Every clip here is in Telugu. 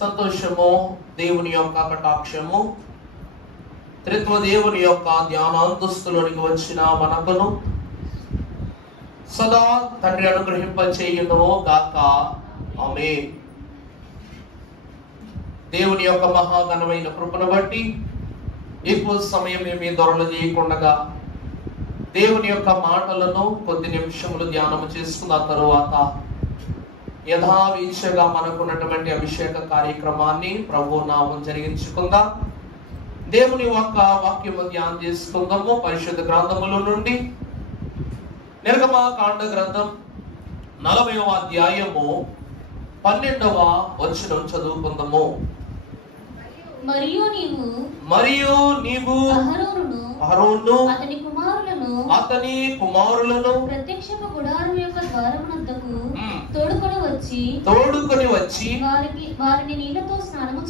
సంతోషము, దేవుని యొక్క కటాక్షము, త్రిత్వ దేవుని యొక్క ధ్యానాంతస్తులోనికి వచ్చిన మనకును సదా తండ్రి అనుగ్రహింప చేయును గాక. ఆమేన్. దేవుని యొక్క మహాఘనమైన కృపను బట్టి ఎక్కువ సమయం ఏమీ దొరలు చేయకుండా దేవుని యొక్క మాటలను కొద్ది నిమిషములు ధ్యానము చేసుకున్న తరువాత యథావీక్షగా మనకున్నటువంటి అభిషేక కార్యక్రమాన్ని ప్రభు నామం జరిగించుకుందాం. దేవుని యొక్క వాక్యము ధ్యానం చేసుకుందాము. పరిశుద్ధ గ్రంథముల నుండి నిర్గమకాండ గ్రంథం 40వ అధ్యాయము 12వ వచనం చదువుకుందాము. మరియు నీవు అహరోనును అతని కుమారులను ప్రత్యక్షపు గుడారం యొక్క ద్వారమునద్దకు తోడుకొని వచ్చి వారిని నీళ్లతో స్నానమును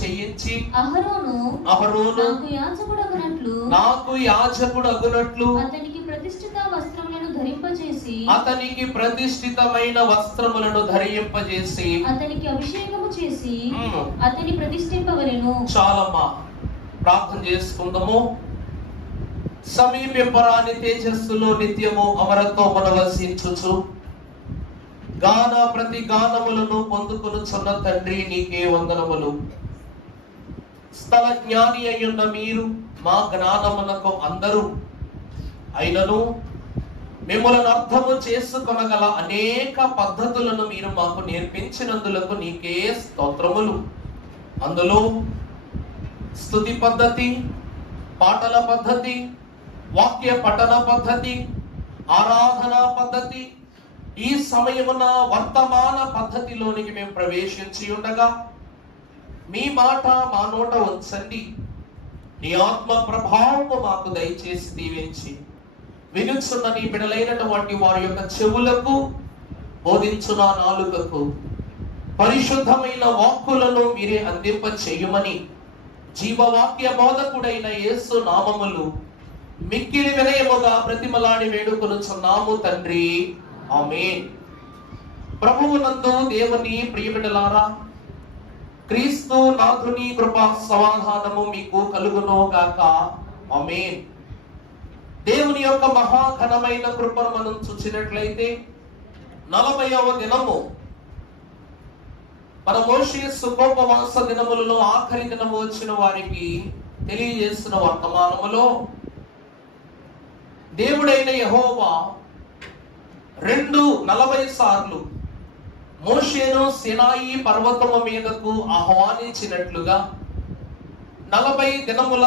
చేయించి అహరోను నాకు యాజకుడగునట్లు అతనికి ప్రతిష్ఠితమైన వస్త్రములను ధరింపజేసి అతనికి అభిషేకము చేసి అతని ప్రతిష్ఠింపవలెను. చాలమ్మా, ప్రార్థన చేసుకుందాము. సమీపింపరాని తేజస్సులో నిత్యము అమరత్వమును వసించుచు గాన ప్రతి గానములను పొందుకొనుచున్న తండ్రి, నీకే వందనములు. స్థల జ్ఞాని అయ్యున్న మీరు మా జ్ఞానమునకు అందరూ అయినను మిమ్మల్ని అర్థము చేసుకొనగల అనేక పద్ధతులను మీరు మాకు నేర్పించినందులకు నీకే స్తోత్రములు. అందులో స్తుతి పద్ధతి, పాటల పద్ధతి, వాక్య పఠన పద్ధతి, ఆరాధన పద్ధతి, ఈ సమయమున వర్తమాన పద్ధతిలోనికి మేము ప్రవేశించి ఉండగా మీ మాట మా నోట ఉంచండి. నీ ఆత్మ ప్రభావము మాకు దయచేసి దీవించి వినుచున్న నీ బిడలైనటువంటి వారి యొక్క చెవులకు, బోధించున్న నాలుకకు పరిశుద్ధమైన వాక్కులను మీరే అందింప చేయమని జీవవాక్య బోధకుడైన యేసు నామములు మిక్కిలి వినయముగా ప్రతిమలాడి వేడుకొనుచున్నాము తండ్రి. ఆమేన్. ప్రభువునందు దేవుని ప్రియబిడ్డలారా, క్రీస్తు నాథుని కృపా సమాధానము మీకు కలుగును గాక. ఆమేన్. దేవుని యొక్క మహాఘనమైన కృపను మనం చూసినట్లయితే 40వ దినము మన మోషే సుఖోపవాస దినములలో ఆఖరి దినము వచ్చిన వారికి తెలియజేసిన వర్తమానములో దేవుడైన యెహోవా 40 సార్లు మోషేను సినాయి పర్వతము మీదకు ఆహ్వానించినట్లుగా 40 దినముల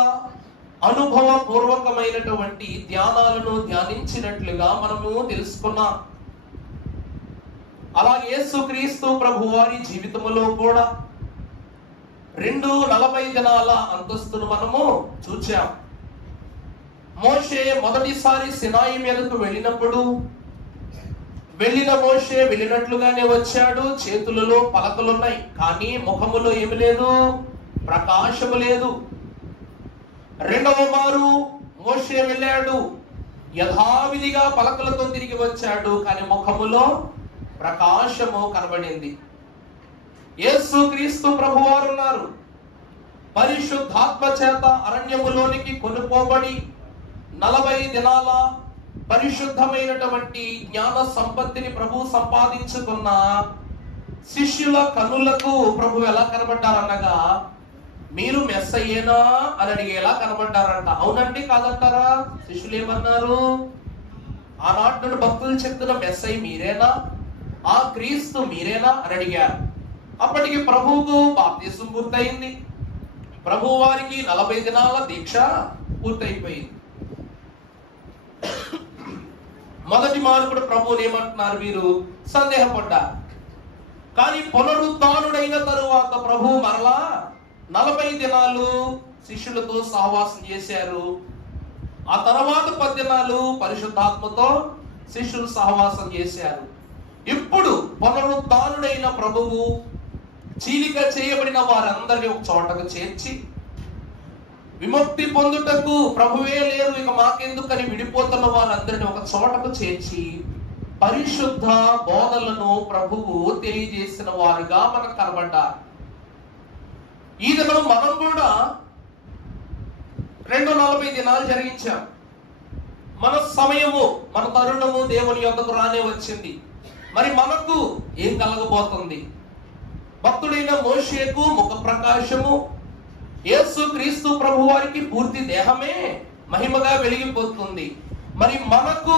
అనుభవ పూర్వకమైనటువంటి ధ్యానాలను ధ్యానించినట్లుగా మనము తెలుసుకున్నాం. అలాగే యేసుక్రీస్తు ప్రభువారి జీవితములో కూడా 40 దినాల అంతస్తును మనము చూచాం. మోషే మొదటిసారి సినాయి మీదకు వెళ్ళినప్పుడు వెళ్ళిన మోషే వెళ్ళినట్లుగానే వచ్చాడు. చేతులలో పలకలున్నాయి, కానీ ముఖములో ఏమి లేదు, ప్రకాశము లేదు. 2వ మారు మోషే వెళ్ళాడు, యథావిధిగా పలకలతో తిరిగి వచ్చాడు, కానీ ముఖములో ప్రకాశము కనబడింది. యేసుక్రీస్తు ప్రభువారు ఉన్నారు. పరిశుద్ధాత్మ చేత అరణ్యములోనికి కొనుపోబడి 40 దినాల పరిశుద్ధమైనటువంటి జ్ఞాన సంపత్తిని ప్రభు సంపాదించుకున్న శిష్యుల కన్నులకు ప్రభు ఎలా కనబడ్డారనగా, మీరు మెస్సయ్యేనా అని అడిగి ఎలా కనబడ్డారంట. అవునండి కాదంటారా? శిష్యులు ఏమన్నారు? ఆనాటి నుండి భక్తులు చెప్తున్న మెస్సయ్య మీరేనా, ఆ క్రీస్తు మీరేనా అని అడిగారు. అప్పటికి ప్రభువుకు బాప్తిసం పూర్తయింది. ప్రభు వారికి 40 దినాల దీక్ష పూర్తయిపోయింది. మొదటి మార్పుడు ప్రభువుని ఏమంటున్నారు, వీరు సందేహపడ్డారు. కానీ పునరుద్ధానుడైన తరువాత ప్రభు మరలా 40 దినాలు శిష్యులతో సహవాసం చేశారు. ఆ తర్వాత 10 దినాలు పరిశుద్ధాత్మతో శిష్యులు సహవాసం చేశారు. ఇప్పుడు పునరుద్ధానుడైన ప్రభువు చీలిక చేయబడిన వారందరినీ ఒక చోటకు చేర్చి విముక్తి పొందుటకు ప్రభువే లేరు ఇక మాకెందుకని విడిపోతున్న వారందరినీ ఒక చోటకు చేర్చి పరిశుద్ధ బోధలను ప్రభువు తెలియజేసిన వారుగా మనకు కనబడ్డారు. ఈ దినం మనం కూడా 240 దినాలు జరిగించాం. మన సమయము, మన తరుణము దేవుని యొద్దకు రానే వచ్చింది. మరి మనకు ఏం కలగబోతుంది? భక్తుడైన మోషేకు ముఖ ప్రకాశము, యేసు క్రీస్తు ప్రభు వారికి పూర్తి దేహమే మహిమగా వెలిగిపోతుంది. మరి మనకు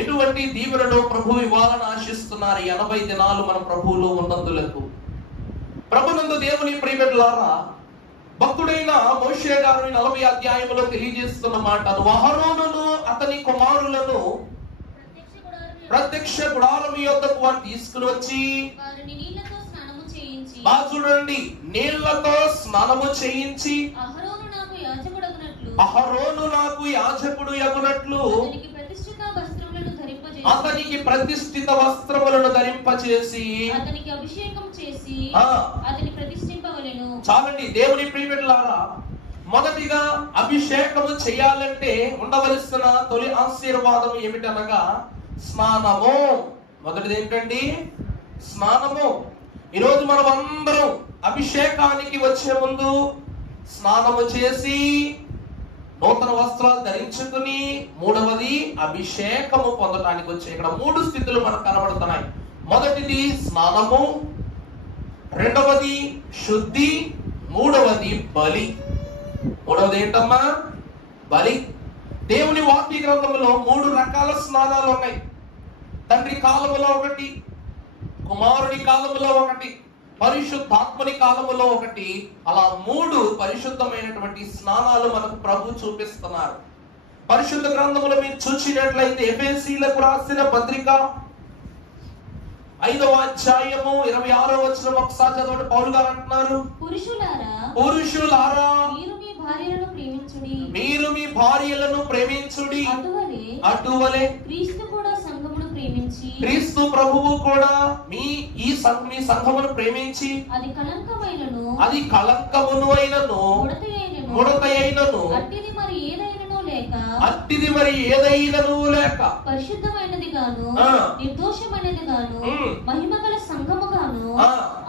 ఎటువంటి దీవెనలు ప్రభు ఇవ్వాలని ఆశిస్తున్నారు 80 దినాలు మన ప్రభువులో ఉన్నందులకు? ప్రభునందు దేవుని ప్రియబిడ్డలారా, భక్తుడైన మోషే గారు 40 అధ్యాయములో తెలియజేస్తున్న మాటలు, అహరోనును అతని కుమారులను ప్రత్యక్ష గుడారం యొద్దకు వారు తీసుకుని వచ్చి, బాగా చూడండి, నీళ్లతో స్నానము చేయించి, అహరోను నాకు యాజకుడు యగునట్లు అతనికి ప్రతిష్ఠిత వస్త్రములను ధరింపచేసి అతనికి అభిషేకం చేసి అతని ప్రతిష్ఠింపవలెను. చాలండి దేవుని ప్రియబిడ్డలారా, మొదటిగా అభిషేకము చేయాలంటే ఉండవలసిన తొలి ఆశీర్వాదం ఏమిటనగా స్నానము. మొదటిది ఏంటండి? స్నానము. ఈరోజు మనం అందరం అభిషేకానికి వచ్చే ముందు స్నానము చేసి నూతన వస్త్రాలు ధరించుకుని, మూడవది అభిషేకము పొందడానికి వచ్చే ఇక్కడ 3 స్థితులు మనకు కనబడుతున్నాయి. మొదటిది స్నానము, రెండవది శుద్ధి, మూడవది బలి. మూడవది ఏంటమ్మా? బలి. దేవుని వాక్య గ్రంథంలో 3 రకాల స్నానాలు ఉన్నాయి. తండ్రి కాలములో ఒకటి, కుమారుని కాలములో ఒకటి, పరిశుద్ధాత్మని కాలములో ఒకటి. అలా 3 పరిశుద్ధమైనటువంటి స్నానాలు మనకు ప్రభు చూపిస్తున్నారు. పరిశుద్ధ గ్రంథములో మీరు చూసినట్లయితే ఎఫెసీయులకు రాసిన పత్రిక 5వ అధ్యాయము 26వ వచనం ఒకసారి చదవండి. పౌలు గారు అంటున్నారు, పురుషులారా మీరు మీ భార్యలను ప్రేమించుడి, అటువలే క్రీస్తు ప్రభువు కూడా మీ సంఘమును ప్రేమించి అది కళంకమును అయినను ముడతయైనను అట్టిది మరి ఏదైనను లేక పరిశుద్ధమైనది గాను నిర్దోషమైనది గాను మహిమగల సంఘము గాను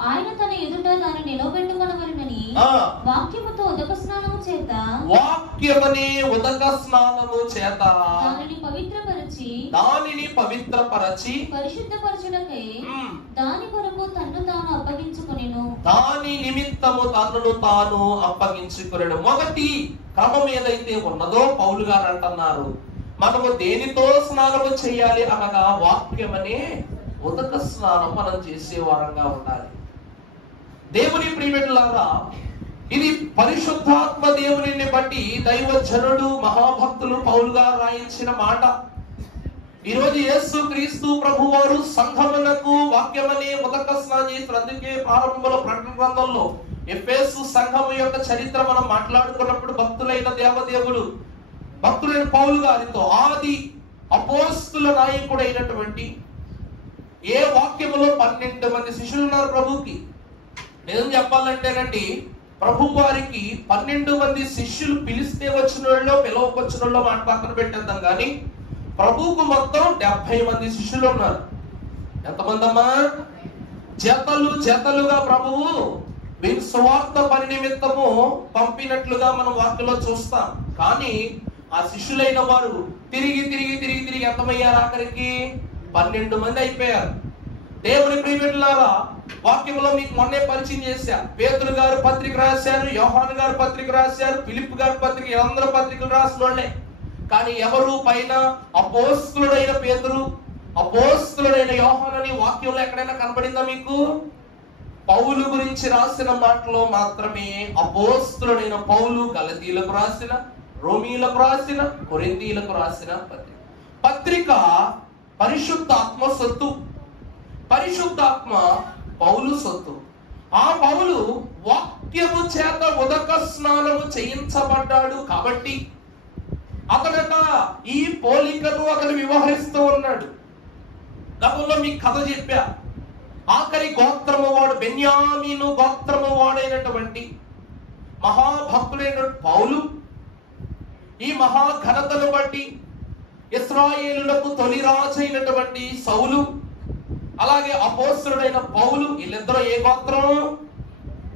ఆయన తన ఎదుట దాన్ని నిలవబెట్టుకొనవలెనని వాక్యముతో ఉదక స్నానము చేత దానిని పవిత్రపరచి పరిశుద్ధపరచుటకై దాని కొరకు తన్ను తాను అప్పగించుకొనెను. దాని నిమిత్తము తన్నును తాను అప్పగించుకొనెను. మొదటి క్రమం ఏదైతే ఉన్నదో పౌలు గారు అంటున్నారు, మనము దేనితో స్నానము చేయాలి అనగా వాక్యమనే ఉదక స్నానం మనం చేసే వారంగా ఉండాలి. దేవుని ప్రియబిడ్డలారా, ఇది పరిశుద్ధాత్మ దేవుని బట్టి దైవజనుడు మహాభక్తులు పౌలు గారు రాయించిన మాట. ఈరోజు యేసు క్రీస్తు ప్రభు వారు సంఘమునకు వాక్యమనే ఉదక స్నానం చేసిన. అందుకే ప్రారంభంలో ప్రకటన గ్రంథంలో ఎఫెసు సంఘము యొక్క చరిత్ర మనం మాట్లాడుకున్నప్పుడు భక్తులైన దేవదేవుడు భక్తులైన పౌలు గారితో ఆది అపోస్తుల నాయకుడైనటువంటి ఏ వాక్యములో 12 మంది శిష్యులు ఉన్నారు ప్రభుకి. నిజం చెప్పాలంటేనండి, ప్రభు వారికి 12 మంది శిష్యులు పిలిస్తే వచ్చిన వాళ్ళు, పిలవకొచ్చిన వాళ్ళు మాట పక్కన పెట్టేద్దాం కానీ ప్రభువుకు మొత్తం 70 మంది శిష్యులు ఉన్నారు. ఎంతమంది అమ్మా? జతలుగా ప్రభువు వీరి స్వార్థ పని నిమిత్తము పంపినట్లుగా మనం వాక్యలో చూస్తాం. కానీ ఆ శిష్యులైన వారు తిరిగి ఎంతమయ్యారు? ఆఖరికి 12 మంది అయిపోయారు. దేవుని ప్రియబిడ్డలారా, వాక్యంలో మీకు మొన్నే పరిచయం చేశా. పేతురు గారు పత్రిక రాశారు, యోహాను గారు పత్రిక రాశారు, ఫిలిప్ గారు పత్రిక, అందరూ పత్రికలు రాసిన వాళ్ళే. కానీ ఎవరు పైన అపోస్తులుడైన పేతురు, అపోస్తులుడైన యోహాను అని వాక్యంలో ఎక్కడైనా కనబడిందా మీకు? పౌలు గురించి రాసిన మాటలో మాత్రమే అపోస్తులుడైన పౌలు గలతీయులకు రాసిన, రోమీలకు రాసిన, కొరింథీయులకు రాసిన పత్రిక పరిశుద్ధాత్మ సొత్తు. పరిశుద్ధాత్మ పౌలు సొత్తు. ఆ పౌలు వాక్యము చేత ఉదక స్నానము చేయించబడ్డాడు కాబట్టి అతడట ఈ పోలికను అతను వ్యవహరిస్తూ ఉన్నాడు. గతంలో మీకు కథ చెప్పా. ఆఖరి గోత్రము వాడు, బెన్యామీను గోత్రము వాడైనటువంటి మహాభక్తుడైన పౌలు ఈ మహా ఘనతను బట్టి ఇశ్రాయేలులకు తొలి రాజు అయినటువంటి సౌలు, అలాగే అపోస్తలుడైన పౌలు, వీళ్ళిద్దరూ ఏ గోత్రం?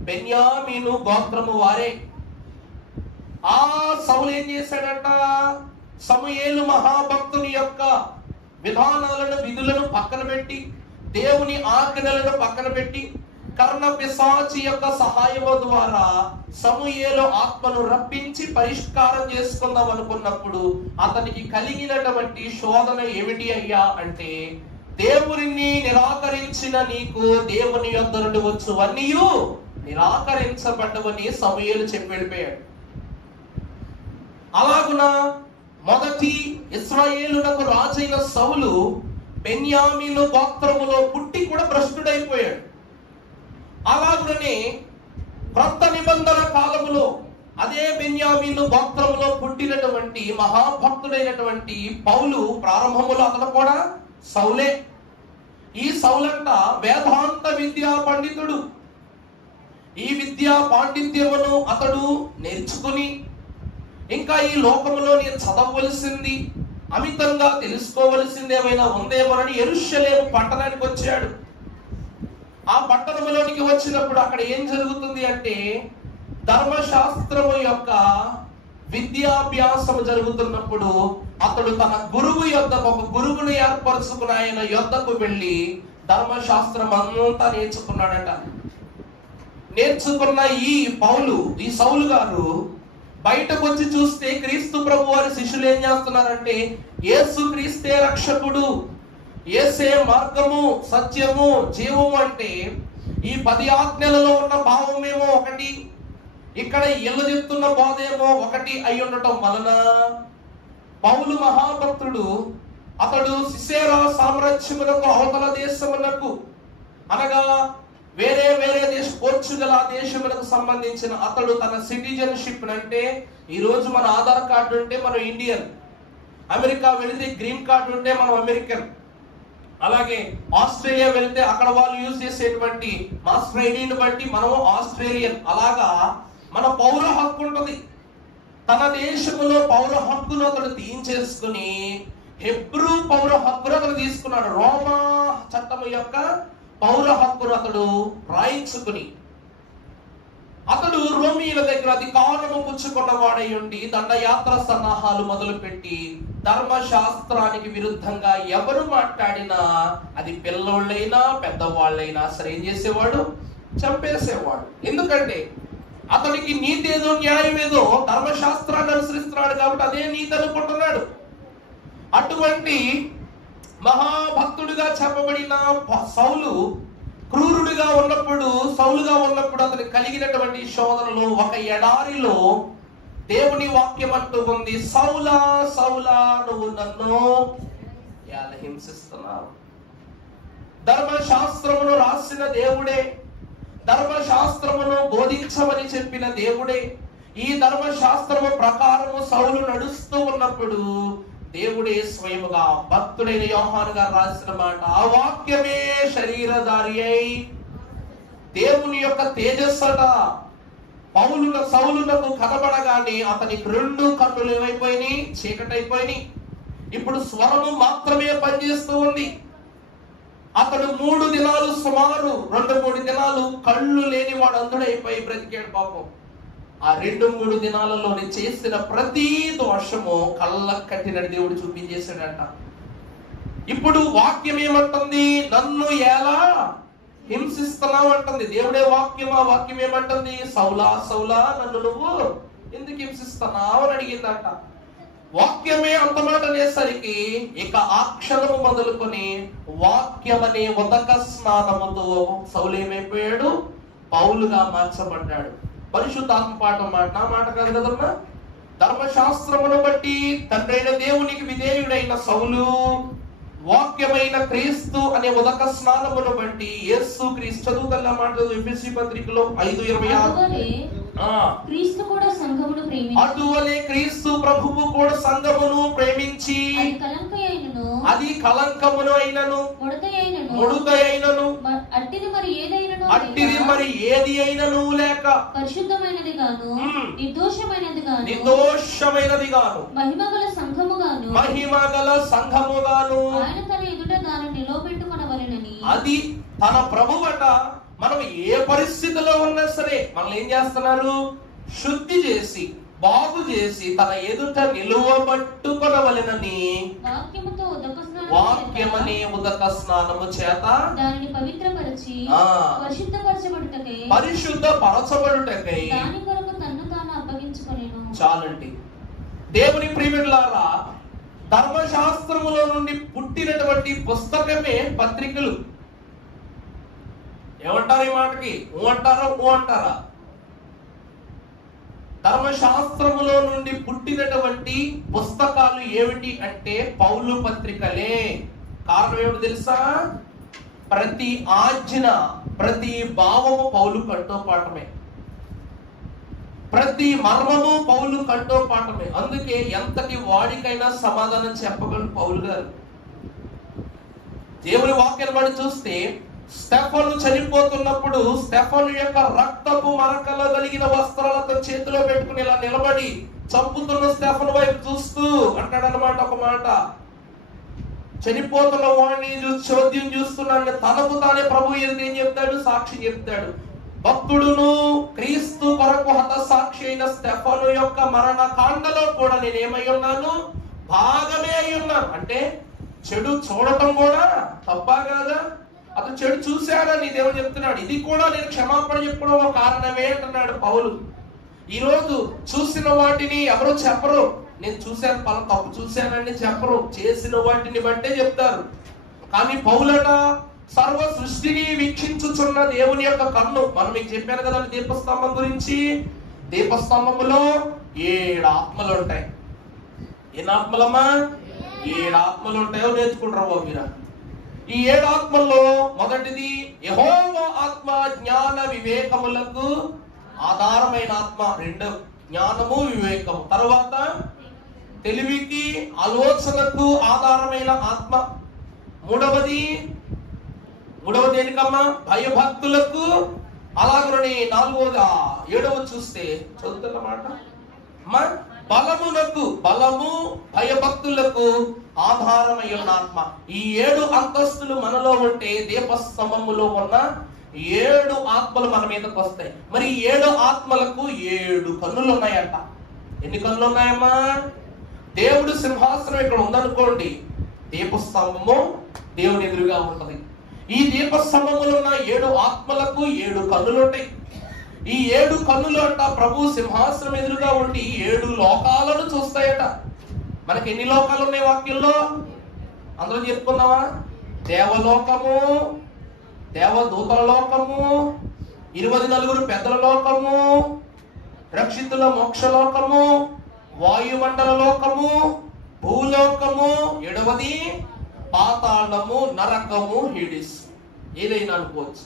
బెన్యామీను గోత్రము వారే. ఆ సౌలు ఏం చేశాడంట? సమూయేలు మహాభక్తుని యొక్క విధానాలను, విధులను పక్కన పెట్టి, దేవుని ఆజ్ఞలను పక్కన పెట్టి, కర్ణ పిశాచి యొక్క సహాయము ద్వారా సమూయేలు ఆత్మను రప్పించి పరిష్కారం చేసుకుందాం అనుకున్నప్పుడు అతనికి కలిగినటువంటి శోధన ఏమిటి అయ్యా అంటే, దేవుని నిరాకరించిన నీకు దేవుని యొద్ద నుండి వచ్చువన్నీ నిరాకరించబడ్డవని సమూయేలు చెప్పి వెళ్ళిపోయాడు. అలాగున మొదటి ఇశ్రాయేలునకు రాజైన సౌలు బెన్యామీను గోత్రములో పుట్టి కూడా భ్రష్టుడైపోయాడు. అలాగునే క్రొత్త నిబంధన కాలములో అదే బెన్యామీను గోత్రములో పుట్టినటువంటి మహాభక్తుడైనటువంటి పౌలు, ప్రారంభములో అతను కూడా సౌలే. ఈ సౌలంట వేదాంత విద్యా పండితుడు. ఈ విద్యా పాండిత్యమును అతడు నేర్చుకుని, ఇంకా ఈ లోకములో నేను చదవవలసింది, అమితంగా తెలుసుకోవలసింది ఏమైనా ఉందేమోనని యెరూషలేము పట్టణానికి వచ్చాడు. ఆ పట్టణంలోనికి వచ్చినప్పుడు అక్కడ ఏం జరుగుతుంది అంటే, ధర్మశాస్త్రము యొక్క విద్యాభ్యాసము జరుగుతున్నప్పుడు అతడు తన గురువు యొద్దకు, ఒక గురువును ఏర్పరచుకుని ఆయన యొద్దకు వెళ్ళి ధర్మశాస్త్రం అంతా నేర్చుకున్నాడట. నేర్చుకున్న ఈ సౌలు గారు బయటకు వచ్చి చూస్తే క్రీస్తు ప్రభు వారి శిష్యులు ఏం చేస్తున్నారంటే, యేసు క్రీస్తే రక్షకుడు, యేసే మార్గము, సత్యము, జీవము అంటే ఈ 10 ఆజ్ఞలలో ఉన్న భావమేమో ఒకటి, ఇక్కడ ఇళ్ళు చెప్తున్న బోధేమో ఒకటి అయి ఉండటం వలన పౌలు మహాభక్తుడు అతడు సిసేరా సామ్రాజ్యములకు అవతల దేశములకు, అనగా వేరే వేరే పోర్చుగల్ ఆ దేశములకు సంబంధించిన అతడు తన సిటిజన్షిప్ అంటే, ఈ రోజు మన ఆధార్ కార్డు ఉంటే మనం ఇండియన్, అమెరికా వెళితే గ్రీన్ కార్డు ఉంటే మనం అమెరికన్, అలాగే ఆస్ట్రేలియా వెళితే అక్కడ వాళ్ళు యూజ్ చేసేటువంటి మాస్టర్ ఐడిని బట్టి మనము ఆస్ట్రేలియన్. అలాగా మన పౌర హక్కు ఉంటుంది. తన దేశంలో పౌర హక్కును అతడు తీయించేసుకుని హెబ్రూ పౌర హక్కును అతడు తీసుకున్నాడు. రోమా చట్టము యొక్క పౌర హక్కును అతడు రాయించుకుని అతడు రోమీయుల దగ్గర అధికారము పుచ్చుకున్న వాడై ఉండి దండయాత్ర సన్నాహాలు మొదలుపెట్టి ధర్మశాస్త్రానికి విరుద్ధంగా ఎవరు మాట్లాడినా, అది పిల్లోళ్ళైనా పెద్దవాళ్ళైనా సరే ఏం చేసేవాడు? చంపేసేవాడు. ఎందుకంటే అతడికి నీతి ఏదో న్యాయం ఏదో ధర్మశాస్త్రాన్ని అనుసరిస్తున్నాడు కాబట్టి అదే నీతి అనుకుంటున్నాడు. అటువంటి మహాభక్తుడిగా చెప్పబడిన సౌలు క్రూరుడిగా ఉన్నప్పుడు, సౌలుగా ఉన్నప్పుడు అతనికి కలిగినటువంటి శోధనలు, ఒక ఎడారిలో దేవుని వాక్యం అంటూ ఉంది, సౌలా సౌలా నువ్వు నన్ను ఎలా హింసిస్తున్నావు. ధర్మశాస్త్రమును రాసిన దేవుడే, ధర్మశాస్త్రమును బోధించమని చెప్పిన దేవుడే, ఈ ధర్మశాస్త్రము ప్రకారము సౌలు నడుస్తూ ఉన్నప్పుడు దేవుడే స్వయముగా భక్తుడైన యోహాను గారు రాసిన మాట, ఆ వాక్యమే శరీరధారి అయి దేవుని యొక్క తేజస్సట సౌలునకు కనబడగానే అతనికి 2 కన్నులు ఏమైపోయినాయి? చీకటైపోయినాయి. ఇప్పుడు స్వరము మాత్రమే పనిచేస్తూ ఉంది. అతడు 3 దినాలు, సుమారు 2-3 దినాలు కళ్ళు లేని వాడు అందుడైపోయి బ్రతికాడు పాపం. ఆ 2-3 దినాలలోనే చేసిన ప్రతి దోషము కళ్ళకు కట్టినట్టు దేవుడు చూపించేశాడంట. ఇప్పుడు వాక్యం ఏమంటుంది? నన్ను ఎలా హింసిస్తున్నావు అంటుంది. దేవుడే వాక్యం. ఆ వాక్యం ఏమంటుంది? సౌలా సౌలా నన్ను నువ్వు ఎందుకు హింసిస్తున్నావు అని అడిగిందంట. వాక్యమే అంత మాట అనేసరికి ఇక ఆ క్షణము మొదలుకొని వాక్యం అనే ఉదక స్నానముతో సౌలు ఏమైపోయాడు? పౌలుగా మార్చబడ్డాడు. పరిశుద్ధాత్మ పాఠం మాట, నా మాట కాదు కదమ్మా. ధర్మశాస్త్రమును బట్టి తండ్రైన దేవునికి విధేయుడైన సౌలు వాక్యమైన క్రీస్తు అనే ఉదక స్నానమును బట్టి యేసు క్రీస్తు, చదువుతున్న మాట ఎఫెసీ పత్రికలో 5:26, క్రీస్తు కూడా సంఘమును ప్రేమించి, అటువలే క్రీస్తు ప్రభువు కూడా సంఘమును ప్రేమించి, అది కలంకమును అయినను ముడత అయినను అట్టిది మరి ఏదైనను అట్టిది మరి ఏది అయినను లేక పరిశుద్ధమైనది గాను నిర్దోషమైనది గాను మహిమగల సంఘముగాను ఆయన తన ఎదుట దాన్ని నిలవబెట్టుకొనవలెనని. అది తన ప్రభువట. మనం ఏ పరిస్థితిలో ఉన్నా సరే మనల్ని ఏం చేస్తున్నారు? శుద్ధి చేసి బాగు చేసి తన ఎదుట నిలువబట్టుకొనవలెనని వాక్యమనే ఉదక స్నానము చేత దానిని పవిత్రపరచి పరిశుద్ధపరచబడుటకై దాని కొరకు తన్ను తాను అప్పగించుకొనెను. చాలండి. దేవుని ప్రియమిత్రులారా, ధర్మశాస్త్రములో నుండి పుట్టినటువంటి పుస్తకమే పత్రికలు. ఏమంటారు ఈ మాటకి? ఊ అంటారా ఊ అంటారా? ధర్మశాస్త్రములో నుండి పుట్టినటువంటి పుస్తకాలు ఏమిటి అంటే పౌలు పత్రికలే. కారణం ఏమిటి తెలుసా? ప్రతి ఆజ్ఞ, ప్రతి భావము పౌలు కంఠోపాఠమే, ప్రతి మర్మము పౌలు కంఠోపాఠమే. అందుకే ఎంతటి వాడికైనా సమాధానం చెప్పగలరు పౌలు గారు. దేవుని వాక్యాన్ని బట్టి చూస్తే స్టెఫను చనిపోతున్నప్పుడు స్టెఫను యొక్క రక్తపు మరకలో కలిగిన వస్త్రాలతో చేతిలో పెట్టుకుని ఇలా నిలబడి చంపుతున్న స్టెఫను వైపు చూస్తూ అంటాడనమాట ఒక మాట. చనిపోతున్న వాడిని చోద్యం చూస్తున్నాడు. తనకు తానే ప్రభు ఏం చెప్తాడు? సాక్షి చెప్తాడు. భక్తుడును క్రీస్తు కొరకు హతసాక్షి అయిన స్టెఫను యొక్క మరణ కాండలో కూడా నేనేమై ఉన్నాను? భాగమే అయి ఉన్నాను. అంటే చెడు చూడటం కూడా తప్పా కాదా? అతను చెడు చూశాడని దేవుడు చెప్తున్నాడు. ఇది కూడా నేను క్షమాపణ చెప్పడం ఒక కారణమే అంటున్నాడు పౌలు. ఈరోజు చూసిన వాటిని ఎవరు చెప్పరు. నేను చూశాను, పలు తప్పు చూశానని చెప్పరు. చేసిన వాటిని బట్టే చెప్తారు. కానీ పౌలట సర్వ సృష్టిని వీక్షించుచున్న దేవుని యొక్క కన్ను. మనం మీకు చెప్పాను కదా దీపస్తంభం గురించి. దీపస్తంభములో 7 ఆత్మలు ఉంటాయి. ఎన్ని ఆత్మలమ్మా? 7 ఆత్మలు ఉంటాయో నేర్చుకుంటారు మీరా. ఈ 7 ఆత్మల్లో మొదటిది యెహోవా ఆత్మ, జ్ఞాన వివేకములకు ఆధారమైన ఆత్మ. 2 జ్ఞానము వివేకము. తర్వాత తెలివికి ఆలోచనకు ఆధారమైన ఆత్మ. మూడవది దేనికమ్మా? భయభక్తులకు. అలాగని 7వ చూస్తే చదువుతున్నమాట బలమునకు, బలము భయభక్తులకు ఆధారమై ఉన్న ఆత్మ. ఈ 7 అంతస్తులు మనలో ఉంటే దీపస్తంభములో ఉన్న 7 ఆత్మలు మన మీదకి వస్తాయి. మరి 7 ఆత్మలకు 7 కన్నులు ఉన్నాయంట. ఎన్ని కన్నులు ఉన్నాయమ్మా? దేవుడు సింహాసనం ఇక్కడ ఉందనుకోండి, దీపస్తంభము దేవుని ఎదురుగా ఉంటది. ఈ దీపస్తంభములో ఉన్న 7 ఆత్మలకు 7 కన్నులు ఉంటాయి. ఈ 7 కన్నులు అంట ప్రభు సింహాసనం ఎదురుగా ఉండి 7 లోకాలను చూస్తాయట. మనకి ఎన్ని లోకాలు ఉన్నాయి వాక్యంలో? అందరూ చెప్పుకుందామా? దేవలోకము, దేవదూతల లోకము, 24 పెద్దల లోకము, రక్షితుల మోక్షలోకము, వాయుమండల లోకము, భూలోకము, 7వది పాతాళము, నరకము, హిడిస్. ఏదైనా అనుకోవచ్చు.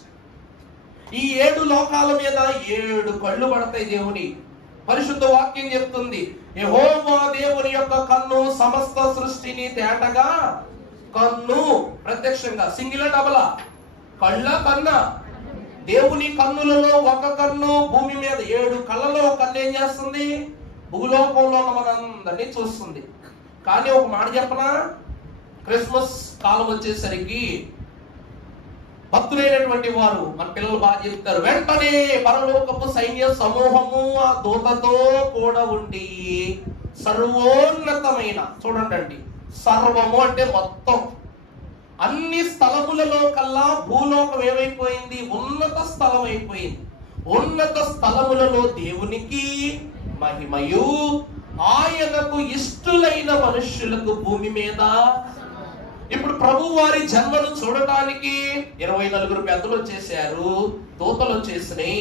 ఈ 7 లోకాల మీద 7 కళ్ళు పడతాయి. దేవుని పరిశుద్ధ వాక్యం చెప్తుంది, యెహోవా దేవుని యొక్క కన్ను సమస్త సృష్టిని తేటగా కన్ను. ప్రత్యక్షంగా సింగిల్ డబలా? కళ్ళ కన్న. దేవుని కన్నులలో ఒక కన్ను భూమి మీద 7 కళ్ళలో ఒక కన్ను ఏం చేస్తుంది? భూలోకంలో ఉన్న మనందరినీ చూస్తుంది. కానీ ఒక మాట చెప్పనా? క్రిస్మస్ కాలం వచ్చేసరికి భక్తులైనటువంటి వారు, మన పిల్లలు బాగా చెప్తారు, వెంటనే పరలోకపు సైన్య సమూహము ఆ దూతతో కూడా ఉండి సర్వోన్నతమైన, చూడండి సర్వము అంటే మొత్తం అన్ని స్థలములలో కల్లా భూలోకం ఏమైపోయింది? ఉన్నత స్థలం అయిపోయింది. ఉన్నత స్థలములలో దేవునికి మహిమయు, ఆయనకు ఇష్టులైన మనుష్యులకు భూమి మీద. ఇప్పుడు ప్రభు వారి జన్మను చూడటానికి 24 పెద్దలు వచ్చేసారు, దూతలు వచ్చేసినాయి,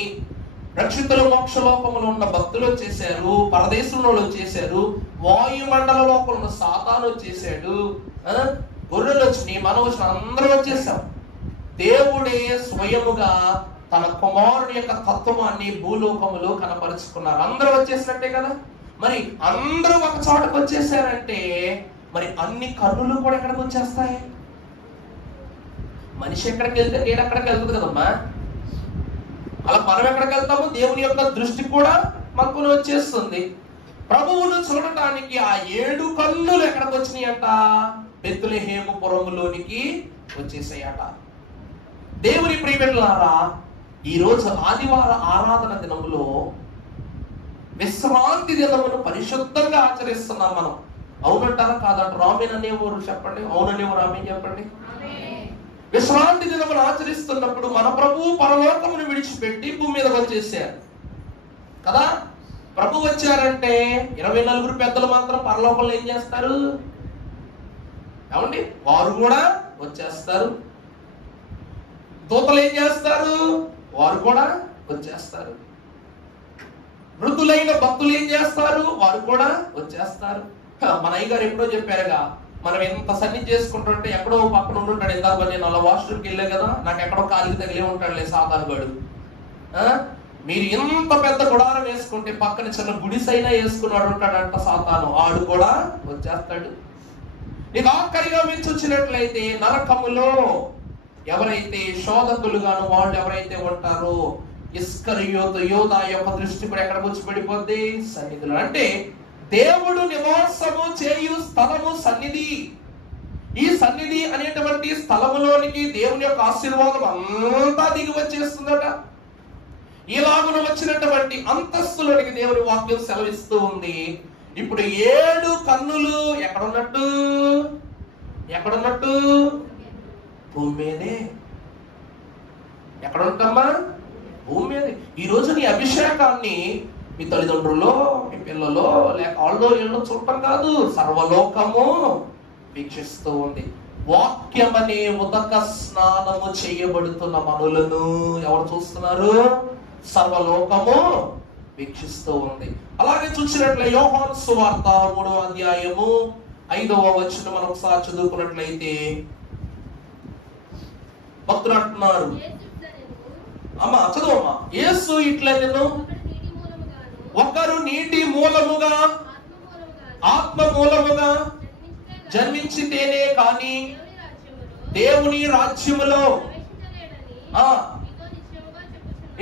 రక్షితుల మోక్షలోకములో ఉన్న భక్తులు వచ్చేసారు, పరదేశంలో వచ్చేసారు, వాయుమండల లోపల ఉన్న సాతాను వచ్చేసాడు, గొర్రెలు వచ్చినాయి, మనం వచ్చిన అందరూ వచ్చేసాం. దేవుడే స్వయముగా తన కుమారుని యొక్క తత్వాన్ని భూలోకములో కనపరుచుకున్నారు. అందరూ వచ్చేసినట్టే కదా. మరి అందరూ ఒక చోటకు వచ్చేసారంటే మరి అన్ని కన్నులు కూడా ఎక్కడికి వచ్చేస్తాయి? మనిషి ఎక్కడికి వెళ్తే నేను ఎక్కడికి వెళ్తుంది కదమ్మా. అలా మనం ఎక్కడికి వెళ్తాము, దేవుని యొక్క దృష్టి కూడా మనకు వచ్చేస్తుంది. ప్రభువును చూడటానికి ఆ 7 కన్నులు ఎక్కడికి వచ్చినాయట? బెత్లెహేము పురములోనికి వచ్చేసాయట. దేవుని ప్రియబిడ్డలారా, ఈ రోజు ఆదివార ఆరాధన దినములో విశ్రాంతి దినమును పరిశుద్ధంగా ఆచరిస్తున్నాం మనం. అవునంటారా కాదంటారు? ఆమేన్ అనేవారు చెప్పండి, అవుననేవారు ఆమేన్ చెప్పండి. విశ్రాంతి దినమును ఆచరిస్తున్నప్పుడు మన ప్రభువు పరలోకమును విడిచిపెట్టి భూమి మీదకి వచ్చేసారు కదా. ప్రభు వచ్చారంటే 24 పెద్దలు మాత్రం పరలోకంలో ఏం చేస్తారు? ఏమండి, వారు కూడా వచ్చేస్తారు. దూతలు ఏం చేస్తారు? వారు కూడా వచ్చేస్తారు. వృద్ధులైన భక్తులు ఏం చేస్తారు? వారు కూడా వచ్చేస్తారు. మన అయ్యగారు ఎప్పుడో చెప్పారుగా, మనం ఎంత సన్నిధి చేసుకుంటుంటే ఎక్కడో పక్కన ఉంటుంటాడు. ఇందాక నేను అలా వాష్రూమ్కి వెళ్ళే కదా, నాకు ఎక్కడో కాలికి తగిలే ఉంటాడులే సాధారణగాడు. మీరు ఎంత పెద్ద గుడారం వేసుకుంటే పక్కన చిన్న గుడిసైనా వేసుకున్నాడు ఉంటాడంట సాతాను, ఆడు కూడా వచ్చేస్తాడు. నీకు ఆఖరిగా మీరు చూసినట్లయితే నరకములో ఎవరైతే శోధకులుగాను వాళ్ళు ఎవరైతే ఉంటారో ఇస్కరియోతు యోధా యొక్క దృష్టి కూడా ఎక్కడ వచ్చి పడిపోద్ది? సన్నిధిలో. అంటే దేవుడు నివాసము చేయు స్థలము సన్నిధి. ఈ సన్నిధి అనేటువంటి స్థలములోనికి దేవుని యొక్క ఆశీర్వాదం అంతా దిగి వచ్చేస్తుందట. ఇలాగున వచ్చినటువంటి అంతస్తులోనికి దేవుని వాక్యం సెలవిస్తూ ఉంది. ఇప్పుడు 7 కన్నులు ఎక్కడున్నట్టు? ఎక్కడున్నట్టు? భూమి మీదే. ఎక్కడ ఉంటామా? భూమి మీదే. ఈ రోజు నీ అభిషేకాన్ని మీ తల్లిదండ్రుల్లో, మీ పిల్లలో, లేక వాళ్ళలో ఇళ్ళలో చూడటం కాదు, సర్వలోకము వీక్షిస్తూ ఉంది. వాక్యం అనే ఉదక స్నానము చేయబడుతున్న మనులను ఎవరు చూస్తున్నారు? సర్వలోకము వీక్షిస్తూ ఉంది. అలాగే చూసినట్లే యోహాను సువార్త 3వ అధ్యాయము 5వ వచనం మనం ఒకసారి చదువుకున్నట్లయితే భక్తులు అంటున్నారు, అమ్మా చదువమ్మా. యేసు ఇట్లా నేను ఒకరు నీటి మూలముగా ఆత్మ మూలముగా జన్మించితేనే కాని దేవుని రాజ్యములో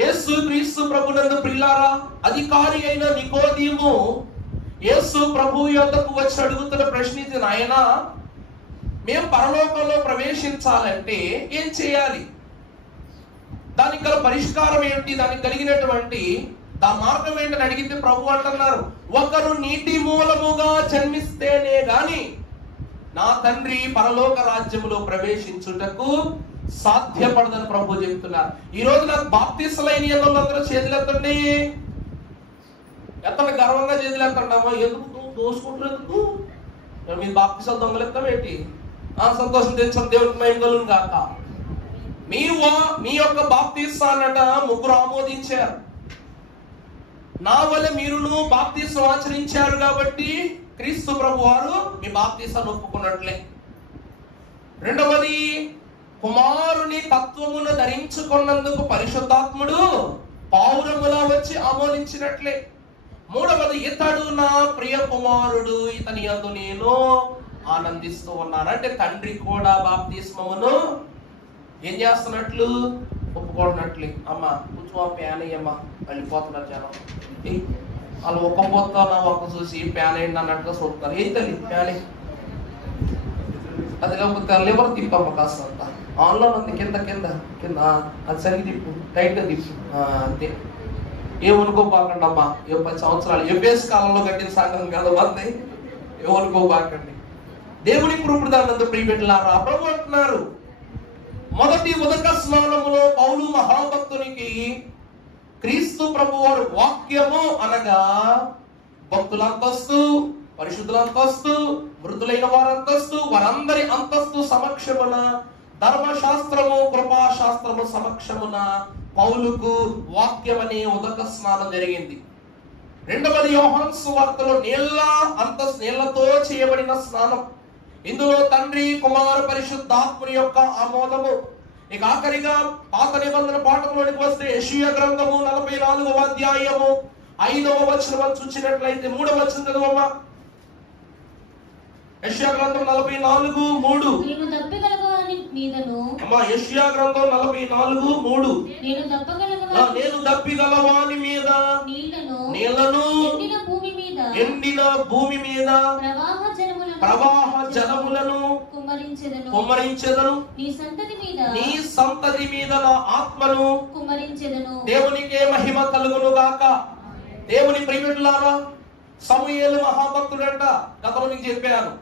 యేసు క్రీస్తు ప్రభునందు ప్రియులారా, అధికారి అయిన నికోదీము యేసు ప్రభు యొద్దకు వచ్చి అడుగుతున్న ప్రశ్నించిన ఆయన, మేము పరలోకంలో ప్రవేశించాలంటే ఏం చేయాలి? దానికి గల పరిష్కారం ఏంటి? దానికి కలిగినటువంటి మార్గం ఏంటని అడిగితే ప్రభు అంటున్నారు, ఒకరు నీటి మూలముగా జన్మిస్తేనే గాని నా తండ్రి పరలోక రాజ్యములో ప్రవేశించుటకు సాధ్యపడదని ప్రభు చెప్తున్నారు. ఈ రోజు నాకు బాప్తిస్మలైన వాళ్ళందరూ చేతులెత్తండి. ఎత్తండి, గర్వంగా చేతులెత్తండమ్మా. ఎందుకు దోసుకుంటారు? ఎందుకు మీ బాప్తిసాలు దొంగలెత్తాం ఏంటి? సంతోషం తెచ్చాం, దేవుడికి మహిమ కలుగును గాక. మీ యొక్క బాప్తిసాన్నట 3 ఆమోదించారు. నా వల్ల మీరును బాప్తిసం ఆచరించారు కాబట్టి క్రీస్తు ప్రభు వారు మీ బాప్తిసాన్ని ఒప్పుకున్నట్లే. రెండవది, కుమారుని తత్వమును ధరించుకున్నందుకు పరిశుద్ధాత్ముడు పౌరములా వచ్చి ఆమోదించినట్లే. మూడవది, ఇతడు నా ప్రియ కుమారుడు, ఇతని యందు నేను ఆనందిస్తూ ఉన్నాను. అంటే తండ్రి కూడా బాప్తిస్మమును ఏం చేస్తున్నట్లు? ఒప్పుకుంటున్నట్లు. అమ్మా కూర్చో, ప్యాన్ అయ్యమ్మా, వెళ్ళిపోతున్నారు జనం. వాళ్ళు ఒక్కపోతా ఒక్క చూసి ప్యాన్ అయ్యండి అన్నట్టుగా చూపుతారు. ఏం తల్లి ప్యాన్ అది లేకపోతే లేబర్ తిప్పమ్మ కాస్త అంత ఆన్లో ఉంది, కింద కింద కింద అది సరిగ్గా తిప్పు, టైట్గా తిప్పు, అంతే. ఏమనుకోబాకండి అమ్మా, 10 సంవత్సరాలు ఎఫ్ఎస్ కాలంలో కట్టిన సంఘం కదా మంది, ఏమనుకోబాకండి. దేవుని కృపదానందు ప్రియబిడ్డలారా, ప్రభు అంటున్నారు, మొదటి ఉదక స్నానములో పౌలు మహాభక్తునికి క్రీస్తు ప్రభు వారు వాక్యము అనగా భక్తుల అంతస్తు, పరిశుద్ధుల అంతస్తు, మృతులైన వారి అంతస్తు, వారందరి అంతస్తు సమక్షమున, ధర్మశాస్త్రము కృపాశాస్త్రము సమక్షమున పౌలుకు వాక్యం అనే ఉదక స్నానం జరిగింది. రెండవది యోహాను సువార్తలో నీళ్లతో చేయబడిన స్నానం. ఇందులో తండ్రి కుమార పరిశుద్ధాత్ముని యొక్క ఆమోదము. ఇక ఆఖరిగా పాత నిబంధన పాఠంలోనికి వస్తే యెషయా గ్రంథము 44వ అధ్యాయము 5వ వచనం చూసినట్లయితే 3వ వచనం చదవమ్మా. యెషయా గ్రంథం 44:3. మీదను. అమ్మా యెషయా గ్రంథం 44:3 నేను దప్పిగల వాని మీద నీళ్లను ఎండిన భూమి మీద ప్రవాహ జలములను కుమ్మరించెదను. నీ సంతతి మీద నా ఆత్మను కుమ్మరించెదను. దేవునికే మహిమ కలుగును గాక. దేవుని ప్రియమిత్రులారా, సమూయేలు మహాభక్తుడంట. గతంలో మీకు చెప్పాను,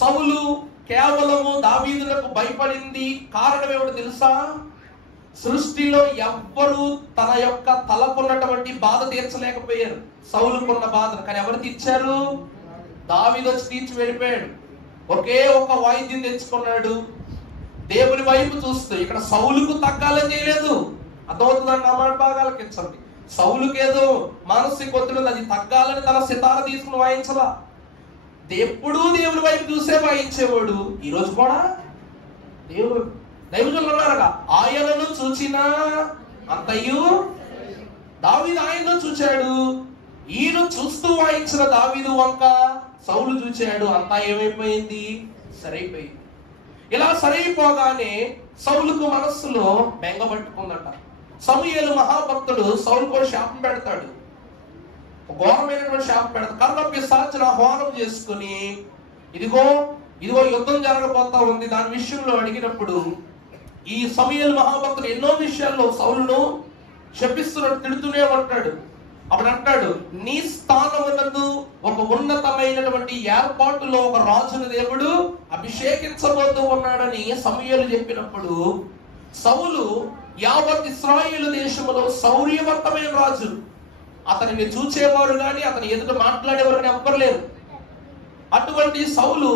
సౌలు కేవలము దావీదులకు భయపడింది కారణం ఏమిటో తెలుసా? సృష్టిలో ఎవ్వరూ తన యొక్క తలకున్నటువంటి బాధ తీర్చలేకపోయారు. సౌలుకున్న బాధను కానీ ఎవరు తీర్చారు? దావీదు వచ్చి తీర్చి వెళ్ళిపోయాడు. ఒకే ఒక వాయిద్యం తెచ్చుకున్నాడు, దేవుని వైపు చూస్తూ. ఇక్కడ సౌలుకు తగ్గాలని చేయలేదు. అర్థమవుతుందండి? ఆ మాట బాగా ఆలకించండి. సౌలుకేదో మానసిక ఒత్తిడి, అది తగ్గాలని తన సితార తీసుకుని వాయించలా. ఎప్పుడూ దేవుని వైపు చూసే వాయించేవాడు. ఈ రోజు కూడా దేవుడు దైవజనులు ఉన్నారుగా, ఆయనను చూచినా అంతయు దావీదు ఆయనను చూచాడు. ఈయన చూస్తూ వాయించిన దావీదు వంక సౌలు చూచాడు. అంతా ఏమైపోయింది? సరైపోయింది. ఇలా సరైపోగానే సౌలుకు మనస్సులో బెంగపట్టుకుందట. సమూయేలు మహాభక్తుడు సౌలు కూడా శాపం పెడతాడు, ఘోరమైనటువంటి శాపం పెడతాడు. కర్ణపిశాచును ఆహ్వానం చేసుకుని ఇదిగో యుద్ధం జరగబోతా ఉంది, దాని విషయంలో అడిగినప్పుడు ఈ సమూయేలు మహాభక్తుడు ఎన్నో విషయాల్లో సౌలును శపిస్తున్నాడు, తిడుతూనే ఉంటాడు. అప్పుడు అంటాడు, నీ స్థానమునందు ఒక ఉన్నతమైనటువంటి ఏర్పాటులో ఒక రాజును దేవుడు అభిషేకించబోతూ ఉన్నాడని సమూయేలు చెప్పినప్పుడు సౌలు యావత్ ఇశ్రాయేలు దేశంలో శౌర్యవంతమైన రాజు. అతనిని చూచేవారు కానీ అతని ఎదుట మాట్లాడేవారు కానీ ఎవ్వరు లేరు. అటువంటి సౌలు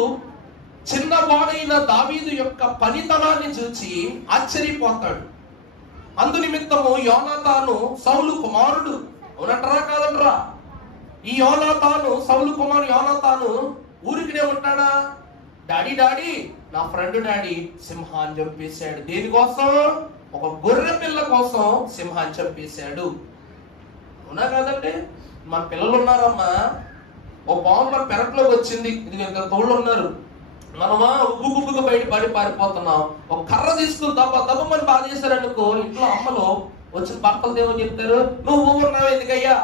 చిన్నవాడైన దావీదు యొక్క పనితనాన్ని చూచి ఆశ్చర్యపోతాడు. అందు నిమిత్తము యోనాతాను సౌలు కుమారుడు. అవునంటారా కాదంటారా? ఈ యోనాతాను సౌలు కుమారుడు యోనాతాను ఊరికినే ఉంటాడా? డాడీ నా ఫ్రెండ్ డాడీ సింహాన్ని చంపేశాడు. దేనికోసం? ఒక గొర్రె పిల్ల కోసం సింహాన్ని చంపేశాడు. అవునా కాదండి? మన పిల్లలు ఉన్నారమ్మా, ఓ పాము మన పెరట్లోకి వచ్చింది, ఇది ఇద్దరు తోళ్ళు ఉన్నారు, మనమా ఉబ్బుగుబ్బుగా బయట పారిపోతున్నాం. ఒక కర్ర తీసుకుని దబ్బమని బాధ చేశారనుకో, ఇంట్లో అమ్మలో వచ్చిన భర్తలు దేవుని చెప్తారు, నువ్వు ఉన్నావు ఎందుకయ్యా?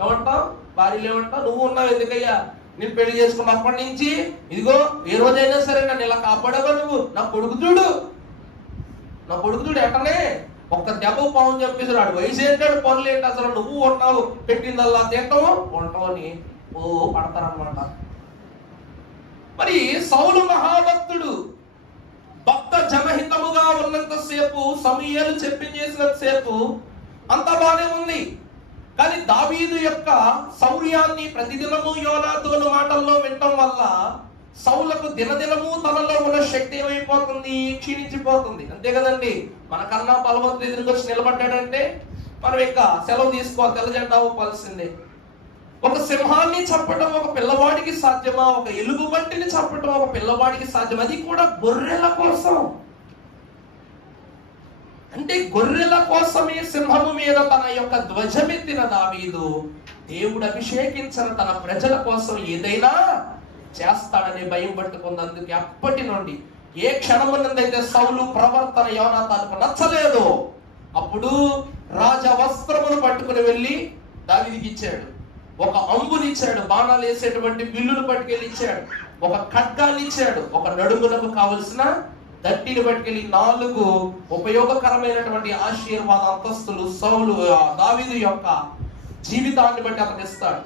ఏమంటావు? భార్యలు ఏమంటావు? నువ్వు ఉన్నావు ఎందుకయ్యా? నేను పెళ్లి చేసుకున్నప్పటి నుంచి ఇదిగో ఏ రోజైనా సరే నన్ను ఇలా కాపాడగా నువ్వు. నా కొడుకు చూడు ఎట్టనే ఒక్క దెబ్బ పాము చెప్పేసాడు. ఆడు వయసు ఏంటాడు, పనులు ఏంటి, అసలు నువ్వు ఉంటావు పెట్టిందల్లా తింటావు ఉంటావు అని పడతారనమాట. మరి సౌలు మహాభక్తుడు భక్త జనహితముగా ఉన్నంత సేపు, సమూయేలు చేసినంత సేపు అంత బానే ఉంది. కానీ దావీదు యొక్క శౌర్యాన్ని ప్రతిదినము యోనాతాను మాటల్లో వినటం వల్ల సౌలకు దినదినము తనలో ఉన్న శక్తి ఏమైపోతుంది? క్షీణించిపోతుంది. అంతే కదండి? మనకన్నా బలవంతుడు ఎదురుకొచ్చి నిలబడ్డాడంటే మనం ఇంకా సెలవు తీసుకోవాలి, తెల్ల జెండా ఊపాల్సిందే. ఒక సింహాన్ని చంపడం ఒక పిల్లవాడికి సాధ్యమా? ఒక ఎలుగుబంటిని చంపడం ఒక పిల్లవాడికి సాధ్యం? అది కూడా గొర్రెల కోసం. అంటే గొర్రెల కోసమే సింహము మీద తన యొక్క ధ్వజమెత్తిన దావీదు దేవుడు అభిషేకించిన తన ప్రజల కోసం ఏదైనా చేస్తాడని భయం పట్టుకుంది. అందుకే అప్పటి నుండి ఏ క్షణమునందైతే సౌలు ప్రవర్తన యోనాతానుకు నచ్చలేదు, అప్పుడు రాజ వస్త్రమును పట్టుకుని వెళ్ళి దావీదుకి ఇచ్చాడు. ఒక అంబునిచ్చాడు, బాణాలు వేసేటువంటి బిల్లును పట్టుకెళ్ళి ఇచ్చాడు. ఒక ఖడ్గాన్ని ఇచ్చాడు. ఒక నడుమునకు కావలసిన దట్టిని పట్టుకెళ్ళి 4 ఉపయోగకరమైనటువంటి ఆశీర్వాద అంతస్తులు సౌలు దావీదు యొక్క జీవితాన్ని బట్టి అతను ఇస్తాడు.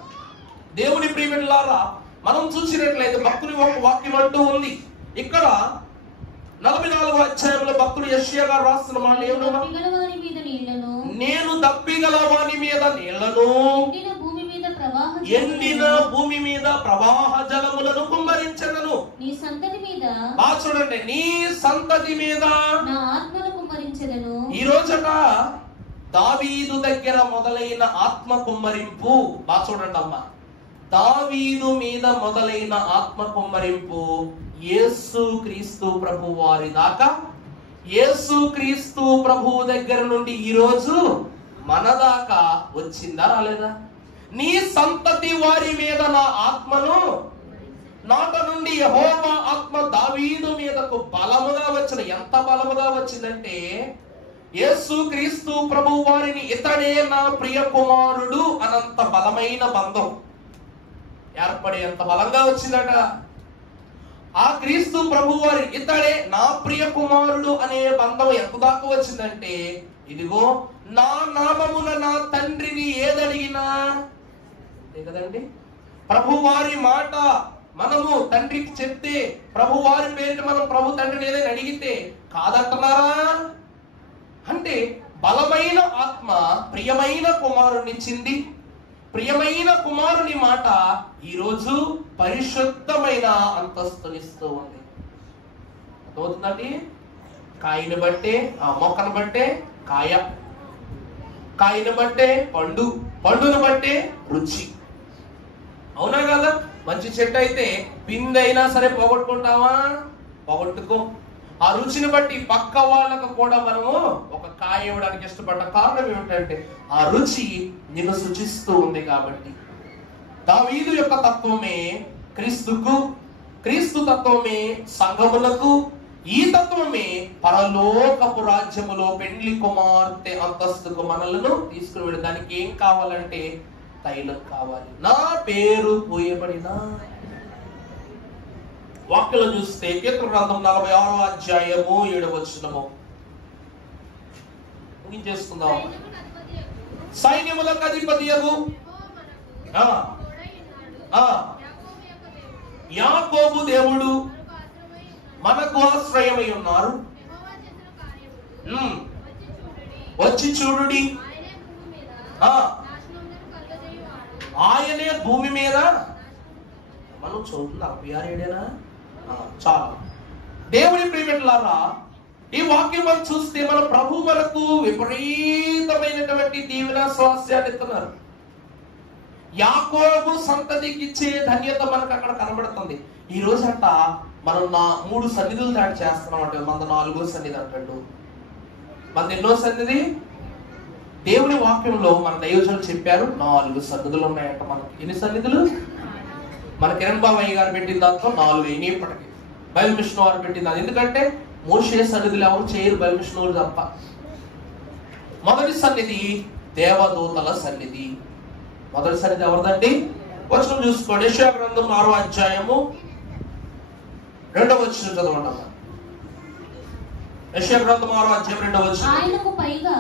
దేవుని ప్రియమిత్రులారా, మనం చూసినట్లయితే భక్తుని ఒక వాక్యం అంటూ ఉంది. ఇక్కడ 44వ అధ్యాయంలో భక్తుడు యెషయా గారు రాస్తున్న మాట ఏమన్నా, నేను దప్పిగల వాని మీద నీళ్లను, ఎండిన భూమి మీద ప్రవాహ జలములను కుమ్మరించెదను. నీ సంతతి మీద, బాగా చూడండి, నీ సంతతి మీద నా ఆత్మను కుమ్మరించెదను. ఈ రోజట దావీదు దగ్గర మొదలైన ఆత్మ కుమ్మరింపు, బాగా చూడండి అమ్మా, దావీదు మీద మొదలైన ఆత్మ కుమ్మరింపు యేసు క్రీస్తు ప్రభు వారి దాకా, యేసు క్రీస్తు ప్రభు దగ్గర నుండి ఈ రోజు మన దాకా వచ్చిందా రాలేదా? నీ సంతతి వారి మీద నా ఆత్మను, నాట నుండి యెహోవా ఆత్మ దావీదు మీదకు బలముగా వచ్చిన. ఎంత బలముగా వచ్చిందంటే యేసు క్రీస్తు ప్రభు వారిని ఇతడే నా ప్రియ కుమారుడు అనంత బలమైన బంధం ఏర్పడి ఎంత బలంగా వచ్చిందట. ఆ క్రీస్తు ప్రభు వారి ఇతడే నా ప్రియ కుమారుడు అనే బంధం ఎంత దాకా వచ్చిందంటే, ఇదిగో నా నామమున నా తండ్రిని ఏదడిగినా కదండి, ప్రభు వారి మాట మనము తండ్రికి చెప్తే, ప్రభు వారి పేరుని మనం ప్రభు తండ్రిని ఏదైనా అడిగితే కాదంటున్నారా? అంటే బలమైన ఆత్మ ప్రియమైన కుమారునిచ్చింది. ప్రియమైన కుమారుని మాట ఈరోజు పరిశుద్ధమైన అంతస్తునిస్తూ ఉంది. అర్థమవుతుందండి? కాయని బట్టే మొక్కను బట్టే కాయ, కాయని బట్టే పండు, పండును బట్టే రుచి. అవునా కదా? మంచి చెట్టు అయితే పిందైనా సరే పోగొట్టుకుంటావా? పోగొట్టుకో. ఆ రుచిని బట్టి పక్క వాళ్ళకు కూడా మనము ఒక కాయ ఇవ్వడానికి ఇష్టపడ్డ కారణం ఏమిటంటే ఆ రుచి నిన్ను సూచిస్తూ ఉంది. కాబట్టి దావీదు యొక్క తత్వమే క్రీస్తుకు, క్రీస్తు తత్వమే సంఘములకు, ఈ తత్వమే పరలోకపు రాజ్యములో పెండ్లి కుమార్తె అంతస్తుకు మనలను తీసుకుని వెళ్ళడానికి ఏం కావాలంటే తైలం కావాలి. నా పేరు పోయబడిన వాక్యలో చూస్తే కీర్తన గ్రంథం 46వ అధ్యాయము 7వ వచనము ముగించేసుకుందాం. సైన్యములకు అధిపతియగు యాకోబు దేవుడు మనకు ఆశ్రయమై ఉన్నారు. వచ్చి చూడుడి, ఆయనే భూమి మీద మనం చదువుతుంది 66 చాలా. దేవుని ప్రియమిత్రులారా, ఈ వాక్యం మనం చూస్తే మన ప్రభు మనకు విపరీతమైనటువంటి దీవెన స్వాస్యాన్ని ఇస్తున్నారు. యాకోబు సంతతికి ఇచ్చే ధన్యత మనకు అక్కడ కనబడుతుంది. ఈ రోజు అంట మనం 3 సన్నిధులు దాటి చేస్తున్నాం అంటే మన 4వ సన్నిధి అంటాడు. మన ఎన్నో సన్నిధి? దేవుని వాక్యంలో మన దైవజనులు చెప్పారు 4 సన్నిధులు ఉన్నాయంట. మనకి ఎన్ని సన్నిధులు? మన కిరణ్ బాబయ్య గారు పెట్టిన దాంట్లో 4 అయినప్పటికీ బైబిల్ మిషన్ వారు పెట్టింది. ఎందుకంటే మోషే సన్నిధులు ఎవరు చేయరు, బైబిల్ మిషన్ వారు తప్ప. మొదటి సన్నిధి దేవదూతల సన్నిధి. మొదటి సన్నిధి ఎవరిదండి? వచనం చూసుకోండి. యెషయా గ్రంథం 6వ అధ్యాయము 2వ వచనం చదవండి. యెషయా గ్రంథం 6వ అధ్యాయం 2వ వచనం. ఆయనకు పైగా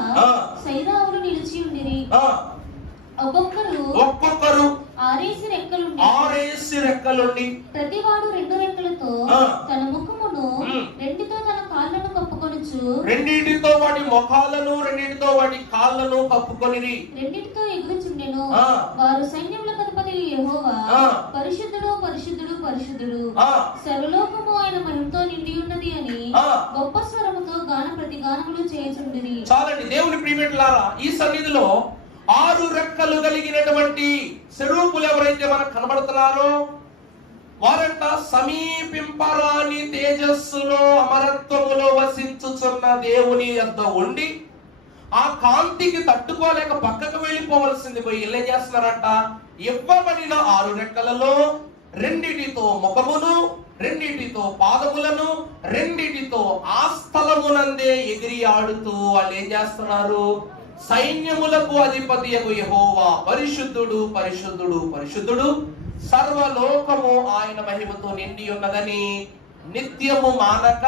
సైరావులు నిలిచి ఉండిరి. ఒక్కొక్కరు 6 రెక్కలుండి ప్రతివాడు 2 రెక్కలతో తన ముఖమును రెండితో తన కాళ్ళను కప్పుకొనుచు, రెండిటితో వాటి ముఖాలను రెండిటితో వాటి కాళ్ళను కప్పుకొనిరి, రెండిటితో ఎగురుచుండెను. వారు సైన్యములకు అధిపతి యెహోవా పరిశుద్ధుడు పరిశుద్ధుడు పరిశుద్ధుడు, సర్వలోకము ఆయన మహిమతో నిండి ఉన్నది అని గొప్ప స్వరముతో గాన ప్రతిగానములు చేయుచుండిరి. చాలండి. దేవుని ప్రియమిత్రులారా, ఈ సన్నిధిలో 6 రెక్కలు కలిగినటువంటి సెరూపులు ఎవరైతే మనకు కనబడుతున్నారో వారంట సమీపింపరాని తేజస్సులో అమరత్వములో వసించుచున్న దేవుని యొద్ద ఉండి ఆ కాంతికి తట్టుకోలేక పక్కకు వెళ్ళిపోవలసింది పోయి ఏం చేస్తున్నారంట? ఇవ్వబడిన 6 రెక్కలలో రెండిటితో ముఖమును, రెండిటితో పాదములను, రెండిటితో ఆ స్థలమునందే ఎగిరి ఆడుతూ వాళ్ళు ఏం చేస్తున్నారు? సైన్యములకు అధిపతియగు యెహోవా పరిశుద్ధుడు పరిశుద్ధుడు పరిశుద్ధుడు, సర్వలోకము ఆయన మహిమతో నిండి ఉన్నదని నిత్యము మానక.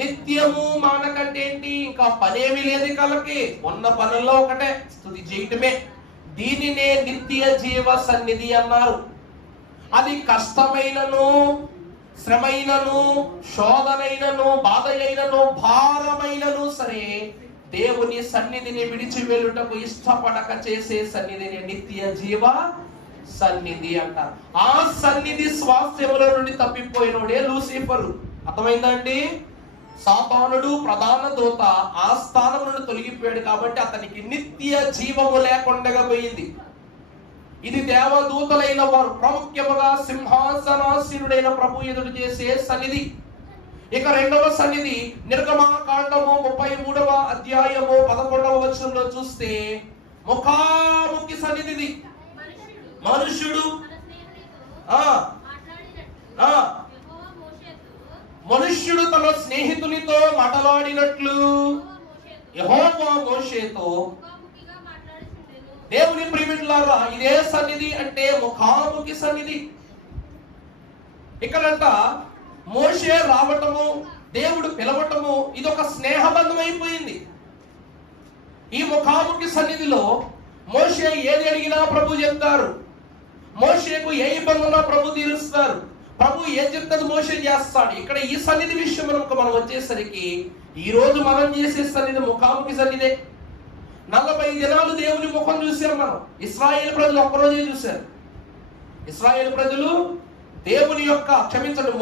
నిత్యము మానకంటే ఏంటి? ఇంకా పనేమి లేదు. కలకి ఉన్న పనుల్లో ఒకటే స్తుతి చేయటమే. దీనినే నిత్య జీవ సన్నిధి అన్నారు. అది కష్టమైనను, శ్రమైనను, శోధనైనను, బాధైనను, భారమైనను సరే దేవుని సన్నిధిని విడిచి వెళ్ళుటకు ఇష్టపడక చేసే సన్నిధిని నిత్య జీవ సన్నిధి అంటారు. ఆ సన్నిధి స్వాస్థ్యముల నుండి తప్పిపోయినోడే లూసిఫరు. అర్థమైందండి? సాతానుడు ప్రధాన దూత ఆ స్థానం నుండి తొలగిపోయాడు కాబట్టి అతనికి నిత్య జీవము లేకుండా పోయింది. ఇది దేవదూతలైన వారు ప్రాముఖ్యముగా సింహాసనాసీనుడైన ప్రభు ఎదురు చేసే సన్నిధి. ఇక 2వ సన్నిధి నిర్గమకాండము 33వ అధ్యాయము 11వ వచనంలో చూస్తే ముఖాముఖి సన్నిధి. మనుష్యుడు మనుష్యుడు తన స్నేహితునితో మాట్లాడినట్లు యెహోవా మోషేతో. దేవుని ప్రియమిట్లారా, ఇదే సన్నిధి అంటే ముఖాముఖి సన్నిధి. ఇక్కడంట మోషే రావటము, దేవుడు పిలవటము, ఇదొక స్నేహబంధం అయిపోయింది. ఈ ముఖాముఖి సన్నిధిలో మోషే ఏది అడిగినా ప్రభు చెప్తారు. మోషేకు ఏ ఇబ్బంది ఉన్నా ప్రభు తీరుస్తారు. ప్రభు ఏం చెప్తాడు మోషే చేస్తాడు. ఇక్కడ ఈ సన్నిధి విషయం మనం వచ్చేసరికి ఈ రోజు మనం చేసే సన్నిధి ముఖాముఖి సన్నిధే. 40 దినాలు దేవుని ముఖం చూసాం మనం. ఇశ్రాయేలు ప్రజలు ఒక్కరోజే చూశారు. ఇశ్రాయేలు ప్రజలు దేవుని యొక్క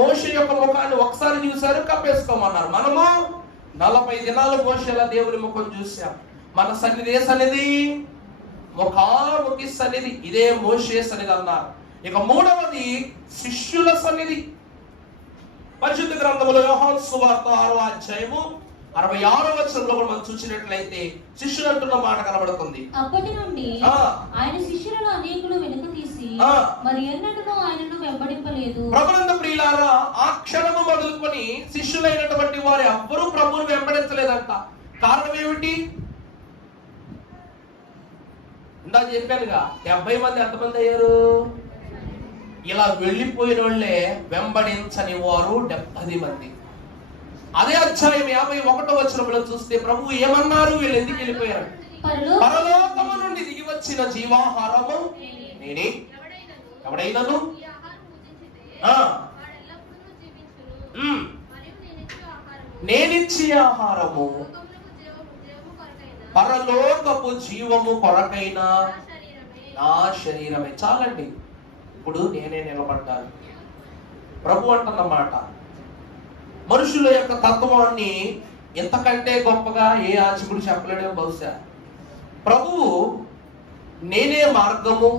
మోషే యొక్క ముఖాన్ని ఒకసారి చూశారు, కప్పేసుకోమన్నారు. మనము 40 దినాలు మోషేలా దేవుని ముఖం చూసాం. మన సన్నిధి ఏ సన్నిధి? ముఖాముఖి సన్నిధి. ఇదే మోషే సన్నిధి అన్నారు. ఇక మూడవది శిష్యుల సన్నిధి. పరిశుద్ధ గ్రంథములో యోహాను సువార్త 6వ అధ్యాయము 66వ వచనంలో మనం చూసినట్లయితే శిష్యులు అంటున్న మాట కనబడుతుంది. అప్పటి నుండి ఆయన శిష్యులను అనేకులు వెనుక తీసి మరి ఎన్నడూ ఆయనను వెంబడింపలేదు. ప్రభునందు ప్రియులారా, ఆ క్షణము మొదలుకొని శిష్యులైనటువంటి వారు ఎవ్వరూ ప్రభువును వెంబడించలేదంట. కారణం ఏమిటి? ఇందా చెప్పానుగా, 70 మంది ఎంతమంది అయ్యారు? ఇలా వెళ్ళిపోయిన వాళ్ళే వెంబడించని వారు 70 మంది. అదే అధ్యాయం 51వ వచనంలో చూస్తే ప్రభు ఏమన్నారు? వీళ్ళు ఎందుకు వెళ్ళిపోయారు? పరలోకము నుండి దిగి వచ్చిన జీవాహారము నేనే, ఎవడైనను నేనిచ్చే ఆహారము పరలోకపు జీవము కొరకైన నా శరీరమే. చాలండి, ఇప్పుడు నేనే నిలబడ్డాను. ప్రభు అంటున్నమాట. మనుషుల యొక్క తత్వాన్ని ఎంతకంటే గొప్పగా ఏ యాజకుడు చెప్పలేడేమో బహుశా. ప్రభువు నేనే మార్గము,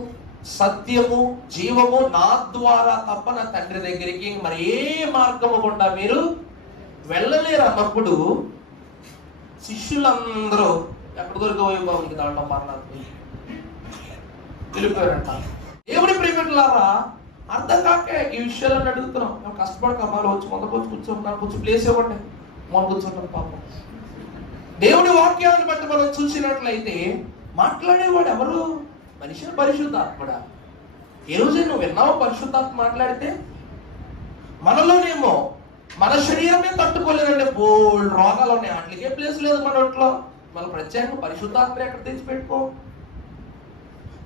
సత్యము, జీవము, నా ద్వారా తప్ప నా తండ్రి దగ్గరికి మరి ఏ మార్గము గుండా మీరు వెళ్ళలేరు అన్నప్పుడు శిష్యులందరూ ఎక్కడ దొరికిపోయి దాంట్లో మరణాలు వెళ్ళిపోయారంట. దేవుడి ప్రియమిట్లారా, అర్థం కాక ఈ విషయాలను అడుగుతున్నాం. మేము కష్టపడక అమ్మాయిలు వచ్చి మొదలు కూర్చుంటున్నాం, కొంచెం ప్లేస్ ఇవ్వండి, మొదలు కూర్చుంటాం. పాపం దేవుడి వాక్యాన్ని బట్టి మనం చూసినట్లయితే మాట్లాడేవాడు ఎవరు? మనిషి పరిశుద్ధాత్ముడా? ఏ రోజే నువ్వు విన్నావు పరిశుద్ధాత్మ మాట్లాడితే? మనలోనేమో మన శరీరమే తట్టుకోలేదండి, బోల్డ్ రోగాలు ఉన్నాయి, వాటికే ప్లేస్ లేదు మన ఒంట్లో. మన ప్రత్యేకంగా పరిశుద్ధాత్మ ఎక్కడ తెచ్చిపెట్టుకో.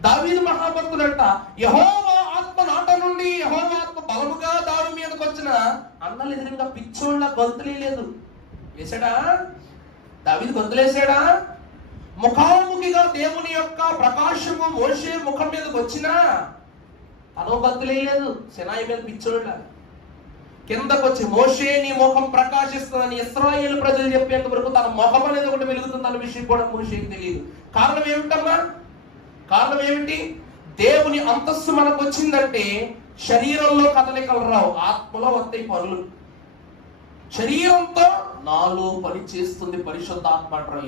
దావీదు మహాభక్తుడంట, యెహోవా ఆత్మ నాట నుండి యెహోవా ఆత్మ బలముగా దావి మీదకి వచ్చిన అన్నలు ఎదురుగా పిచ్చోళ్ళ గొంతులేదు. వేసాడా దావీదు? గొంతులేసాడా? ముఖాముఖిగా దేవుని యొక్క ప్రకాశము మోషే ముఖం మీదకి వచ్చినా తనో గొంతులేదు. సినాయి మీద పిచ్చోళ్ళ కిందకు వచ్చి మోషే నీ ముఖం ప్రకాశిస్తుందని ఇశ్రాయేలు ప్రజలు చెప్పేంత వరకు తన ముఖం అనేది ఒకటి వెలుగుతుందన్న విషయం కూడా మోషేకి తెలియదు. కారణం ఏమిటమ్మా? కారణం ఏమిటి? దేవుని అంతస్తు మనకు వచ్చిందంటే శరీరంలో కదలికలు రావు, ఆత్మలో వస్తాయి పనులు. శరీరంతో నాలో పని చేస్తుంది పరిశుద్ధాత్మ అంటారు.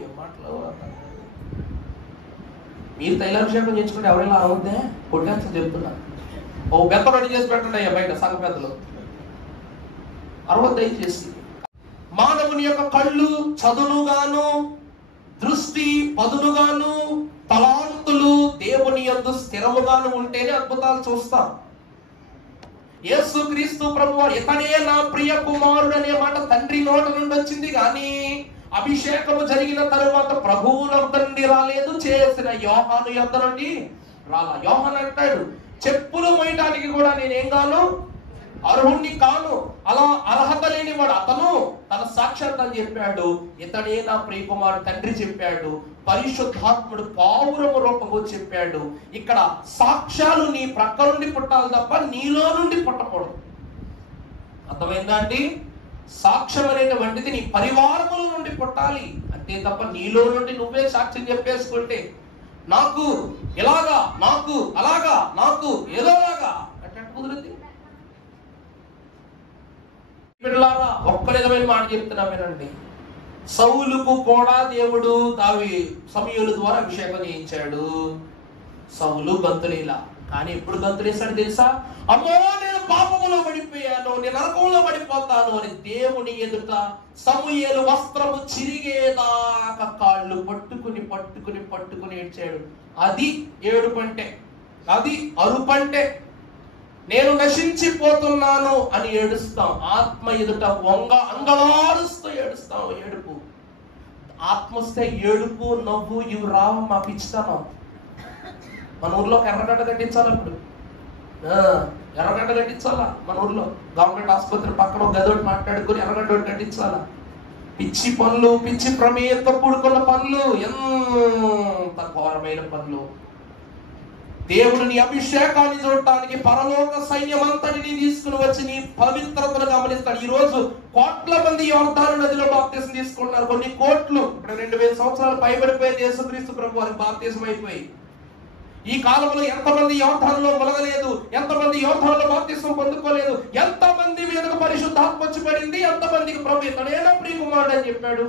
ఏం మాటలు? మీరు తైలాభిషేకం చేసుకుంటే ఎవరైనా అవుద్దే కొట్టేస్తా చెప్తున్నా. ఓ బెత్త రెడీ చేసి పెట్టండి అయ్యా బయట సంఘ పెద్దలు. 60 దయచేసి. మానవుని యొక్క కళ్ళు చదునుగాను, దృష్టి పదునుగాను, తలాంతులు దేవుని యందు స్థిరముగాను ఉంటేనే అద్భుతాలు చూస్తాం. యేసుక్రీస్తు ప్రభువు ఇతనే నా ప్రియ కుమారుడు అనే మాట తండ్రి నోటి నుండి వచ్చింది, కానీ అభిషేకము జరిగిన తరువాత ప్రభువు యొద్ద నుండి రాలేదు, చేసిన యోహాను యొద్ద నుండి రాలా. యోహాను అంటాడు, చెప్పులు మోయడానికి కూడా నేనేం కాను, అర్హుణ్ణి కాను. అలా అర్హత లేనివాడు అతను తన సాక్షాత్తని చెప్పాడు. ఇతడే నా ప్రియకుమారుడు తండ్రి చెప్పాడు. పరిశుద్ధాత్ముడు పావురము రూపంలో చెప్పాడు. ఇక్కడ సాక్ష్యాలు నీ ప్రక్క నుండి పుట్టాలి తప్ప నీలో నుండి పుట్టకూడదు. అర్థమైందా అండి? సాక్ష్యం అనేటువంటిది నీ పరివారముల నుండి పుట్టాలి అంతే తప్ప నీలో నుండి నువ్వే సాక్ష్యం చెప్పేసుకుంటే నాకు ఎలాగా, నాకు అలాగా, నాకు ఏదోలాగా అంటే కుదురుద్ది. బిడ్డలారా, ఒక్క నిజమైన మాట చెప్తున్నా వినండి. సౌలుకు కూడా దేవుడు సమూయేలు ద్వారా అభిషేకం చేయించాడు. సౌలు గంతులీలా కానీ ఎప్పుడు గంతులేశాడు తెలుసా? అమ్మో నేను పాపములో పడిపోయాను, నేను నరకంలో పడిపోతాను అని దేవుని ఎదుట సమూయేలు వస్త్రము చిరిగేదాకా కాళ్ళు పట్టుకుని పట్టుకుని పట్టుకుని ఏడ్చాడు. అది ఏడుపంటే, అది అరుపంటే. నేను నశించిపోతున్నాను అని ఏడుస్తాం, ఆత్మ ఎదుట అంగలారుస్తూ ఏడుస్తాం. ఏడుపు ఆత్మ వస్తే ఏడుపు నవ్వు ఇవి రావు. మా పిచ్చితనం. మన ఊర్లో ఎర్రగడ్డ కట్టించాలి. అప్పుడు ఎర్రగడ్డ కట్టించాలా? మన ఊర్లో గవర్నమెంట్ ఆసుపత్రి పక్కన గదోటి మాట్లాడుకుని ఎర్రగడ్డ కట్టించాలా? పిచ్చి పనులు, పిచ్చి ప్రమేయంతో కూడుకున్న పనులు, ఎంత ఘోరమైన పనులు. దేవుడిని అభిషేకాన్ని చూడటానికి పరలోక సైన్యం అంతటిని తీసుకుని వచ్చి నీ పవిత్రతను గమనిస్తాడు. ఈ రోజు కోట్ల మంది యోర్దాను నదిలో బాప్తిసం తీసుకుంటున్నారు. కొన్ని కోట్లు. ఇప్పుడు 2000 సంవత్సరాలు పైబడిపోయి యేసుక్రీస్తు ప్రభు వారికి బాప్తిసం అయిపోయి, ఈ కాలంలో ఎంతమంది యోర్దానులో ములగలేదు, ఎంతమంది యోర్దానులో బాప్తిసం పొందుకోలేదు, ఎంతమంది మీదకు పరిశుద్ధాత్మ వచ్చి పడింది, ఎంతమందికి ప్రభు ఇతడేనా ప్రియకుమారుడు అని చెప్పాడు.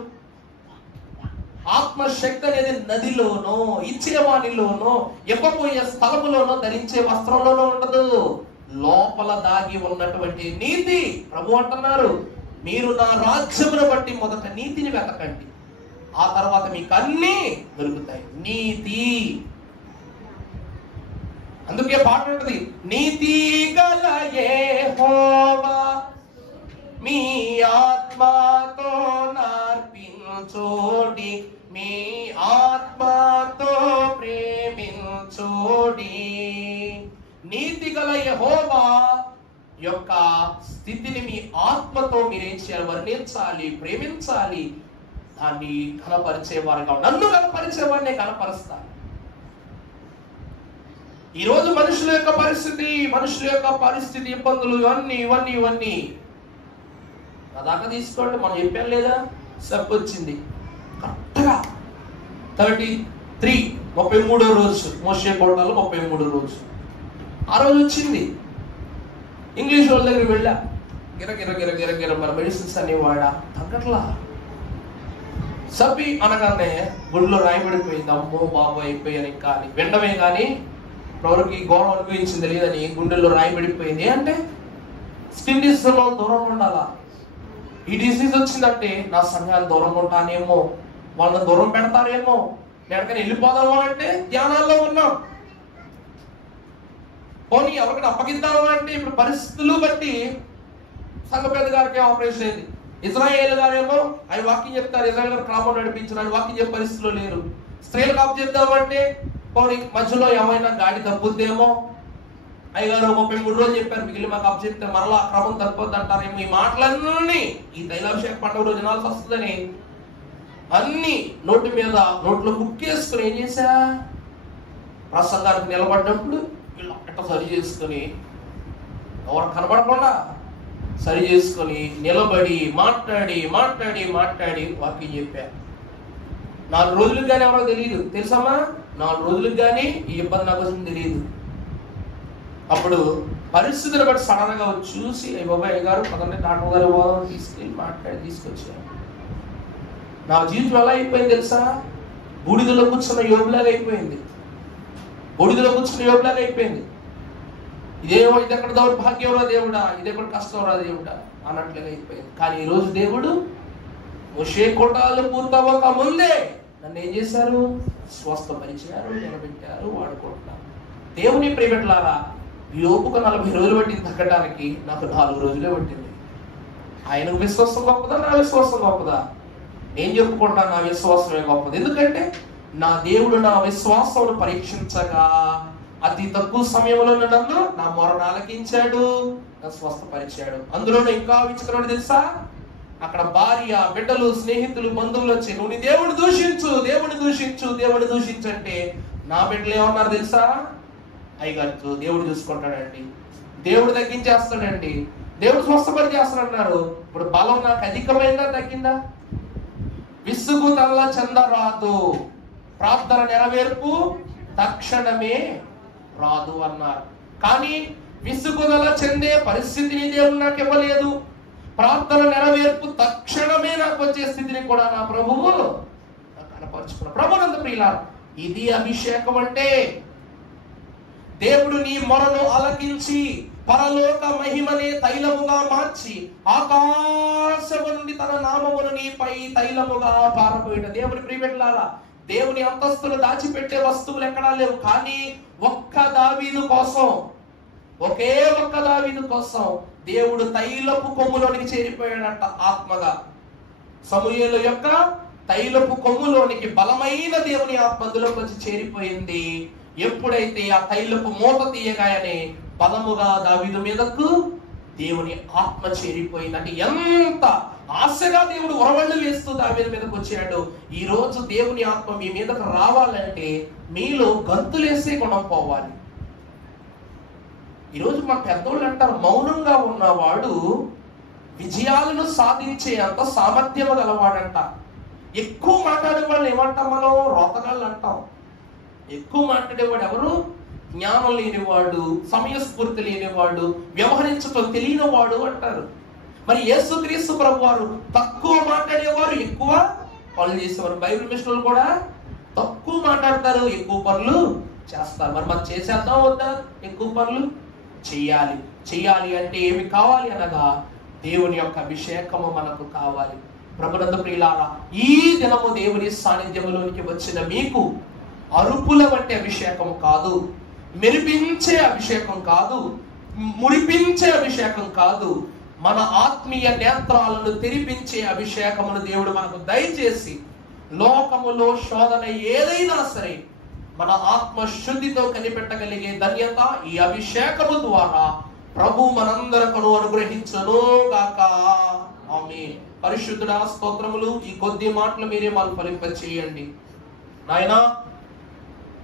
ఆత్మశక్తి అనేది నదిలోనో, ఇచ్చేవాణిలోనో, ఇవ్వబోయే స్థలములోనో, ధరించే వస్త్రంలోనో ఉండదు. లోపల దాగి ఉన్నటువంటి నీతి. ప్రభు అంటున్నారు, మీరు నా రాజ్యమును బట్టి మొదట నీతిని వెతకండి, ఆ తర్వాత మీకు అన్ని దొరుకుతాయి. నీతి. అందుకే పాట ఉంటుంది, నీతి గల యెహోవా మీ ఆత్మతో నర్పించోడి, మీ ఆత్మతో ప్రేమించోడి. నీతి గల యెహోవా యొక్క స్థితిని మీ ఆత్మతో మీరేం చేయాలి? వర్ణించాలి, ప్రేమించాలి, దాన్ని కనపరిచేవారుగా. నన్ను కనపరిచేవాడిని కనపరుస్తాను. ఈరోజు మనుషుల యొక్క పరిస్థితి, ఇబ్బందులు, ఇవన్నీ దాకా తీసుకోండి. మనం చెప్పాం లేదా? సబ్ వచ్చింది కరెక్ట్గా 33వ రోజు, మోషే కోటలో 33వ రోజు. ఆ రోజు వచ్చింది. ఇంగ్లీష్ వాళ్ళ దగ్గరికి వెళ్ళా, గిర మన మెడిసిన్స్ అన్ని వాడా, తగ్గట్లా. సబ్బి అనగానే గుడిలో రాయబడిపోయింది. అమ్మో బాబు అయిపోయాను ఇంకా అని వినడమే కానీ ఎవరికి గౌరవం అనిపించింది లేదని గుండెల్లో రాయబడిపోయింది. అంటే స్కిన్ డిసీజ్లో దూరంగా ఉండాలా? ఈ డిసీజ్ వచ్చిందంటే నా సంఘాలు దూరంగా ఉంటానేమో, వాళ్ళని దూరం పెడతారేమో, ఎక్కడికైనా వెళ్ళిపోదామో అంటే ధ్యానాల్లో ఉన్నాం. పోనీ ఎవరికైనా అప్పగిద్దామో అంటే ఇప్పుడు పరిస్థితులు బట్టి సంఘ పెద్ద గారికి ఆపరేషన్ అయింది. ఇజ్రాయేల్ గారేమో ఆయన వాక్యం చెప్తారు, ఇజ్రాయేల్ గారు క్రమం నడిపించారు, ఆయన వాక్యం చెప్పే పరిస్థితిలో లేరు. స్త్రీలకు అప్పు చెప్తామంటే పోనీ మధ్యలో ఏమైనా గాడి తప్పుద్దేమో. అయ్యగారు 33 రోజులు చెప్పారు, మిగిలిన మాకు అప్పు చెప్తే మరలా క్రమం తప్పొద్దు అంటారేమో. ఈ మాటలన్నీ ఈ తైలాభిషేక పండుగ రోజు వినాల్సి వస్తుందని అన్ని నోట్లో కుక్కేసుకుని ఏం చేశా? ప్రసంగానికి నిలబడ్డప్పుడు ఇలా ఎట్ట సరి చేసుకుని, ఎవరు కనబడకుండా సరి చేసుకొని నిలబడి మాట్లాడి వాక్యం చెప్పా. 4 రోజులకు కానీ ఎవరో తెలియదు, తెలుసమ్మా? 4 రోజులకు కానీ ఈ ఇబ్బంది నాకు వచ్చింది తెలియదు. అప్పుడు పరిస్థితులు బట్టి సడన్ గా చూసి బాబాయ్ గారు పదండి డాక్టర్ గారు తీసుకెళ్ళి మాట్లాడి తీసుకొచ్చారు. నా జీవితం ఎలా అయిపోయింది తెలుసా? బూడిదలో కూర్చున్న యోగులాగా అయిపోయింది. ఇదేమో ఇది ఎక్కడ దౌర్భాగ్యం రా దేవుడా, ఇదెక్కడ కష్టం రా దేవుడా అన్నట్లుగా అయిపోయింది. కానీ ఈ రోజు దేవుడు మోషే కోటాలు పూర్తవ్వక ముందే నన్ను ఏం చేశారు? స్వస్థపరిచారు, నిలబెట్టారు, వాడుకుంటున్నారు. దేవుని ప్రియబిడ్డలారా, యోబుకు 40 రోజులు పట్టింది తగ్గడానికి, నాకు 4 రోజులే పట్టింది. ఆయనకు విశ్వాసం గొప్పదా, నా విశ్వాసం గొప్పదా? నేను చెప్పుకుంటాను నా విశ్వాసమే గొప్పది. ఎందుకంటే నా దేవుడు నా విశ్వాసం పరీక్షించగా అతి తక్కువ సమయంలో నన్ను నా మొరను ఆలకించాడు, నన్ను స్వస్థపరిచాడు. అందులో ఇంకా విచిత్రం తెలుసా? అక్కడ భార్య, బిడ్డలు, స్నేహితులు, బంధువులు వచ్చి నువ్వు దేవుని దూషించంటే నా బిడ్డలు ఏమన్నారు తెలుసా? అయ్యగారు దేవుడు చూసుకుంటాడండి, దేవుడు తగ్గించేస్తాడండి, దేవుడు స్వస్థపరిచేస్తాడన్నారు. ఇప్పుడు బలం నాకు అధికమైందా తగ్గిందా? విసుగు తల్ల చెందరాదు, ప్రార్థన నెరవేర్పు తక్షణమే రాదు అన్నారు. కానీ విసుగుదల చెందే పరిస్థితిని దేవుడు నాకు ఇవ్వలేదు. ప్రార్థన నెరవేర్పు తక్షణమే నాకు వచ్చే స్థితిని కూడా నా ప్రభువు కనపరుచుకున్నాడు. ప్రభునందు ప్రియులారా, ఇది అభిషేకం అంటే. దేవుడు నీ మొరను ఆలకించి పరలోక మహిమనే తైలముగా మార్చి ఆకాశము నుండి తన నామమును నీపై తైలముగా పారబోయిన దేవుని ప్రియబిడ్డలారా, దేవుని అంతస్తులు దాచిపెట్టే వస్తువులు ఎక్కడా లేవు. కానీ ఒక్క దావీదు కోసం, ఒకే ఒక్క దావీదు కోసం దేవుడు తైలపు కొమ్ములోనికి చేరిపోయాడంట ఆత్మగా. సమూయేలు యొక్క తైలపు కొమ్ములోనికి బలమైన దేవుని ఆత్మ అందులోకి వచ్చి చేరిపోయింది. ఎప్పుడైతే ఆ తైలపు మూత తీయగానే బలముగా దావీదు మీదకు దేవుని ఆత్మ చేరిపోయిందంటే ఎంత ఆశగా దేవుడు వరవళ్ళు వేస్తూ దావీదు మీదకు వచ్చాడు. ఈ రోజు దేవుని ఆత్మ మీ మీదకు రావాలంటే మీలో గంతులేసే గుణం పోవాలి. ఈరోజు మా పెద్దోళ్ళు అంటారు, మౌనంగా ఉన్నవాడు విజయాలను సాధించే అంత సామర్థ్యం గలవాడంట. ఎక్కువ మాట్లాడే వాళ్ళు ఏమంటాం మనం? రోతగాళ్ళు అంటాం. ఎక్కువ మాట్లాడేవాడు ఎవరు? జ్ఞానం లేనివాడు, సమయస్ఫూర్తి లేనివాడు, వ్యవహరించడం తెలియనివాడు అంటారు. మరి యేసుక్రీస్తు ప్రభు వారు తక్కువ మాట్లాడేవారు, ఎక్కువ పనులు చేసేవారు. బైబిల్ మిషన్లు కూడా తక్కువ మాట్లాడతారు, ఎక్కువ పనులు చేస్తారు. మరి మనం చేసేద్దాం వద్దా? ఎక్కువ పనులు చెయ్యాలి. చెయ్యాలి అంటే ఏమి కావాలి అనగా దేవుని యొక్క అభిషేకము మనకు కావాలి. ప్రభునందు ప్రియులారా, ఈ దినము దేవుని సాన్నిధ్యములోనికి వచ్చిన మీకు అరుపుల వంటి అభిషేకం కాదు, మెరిపించే అభిషేకం కాదు, మురిపించే అభిషేకం కాదు, మన ఆత్మీయ నేత్రాలను తెరిపించే అభిషేకమును దేవుడు మనకు దయచేసి లోకములో శోధన ఏదైనా సరే మన ఆత్మ శుద్ధితో కనిపెట్టగలిగే ధన్యత ఈ అభిషేకము ద్వారా ప్రభు మనందరకు అనుగ్రహించును గాక. ఆమేన్. పరిశుద్ధుడా, స్తోత్రములు. ఈ కొద్ది మాటలు మీరే మాకు ఫలింపచేయండి నాయనా.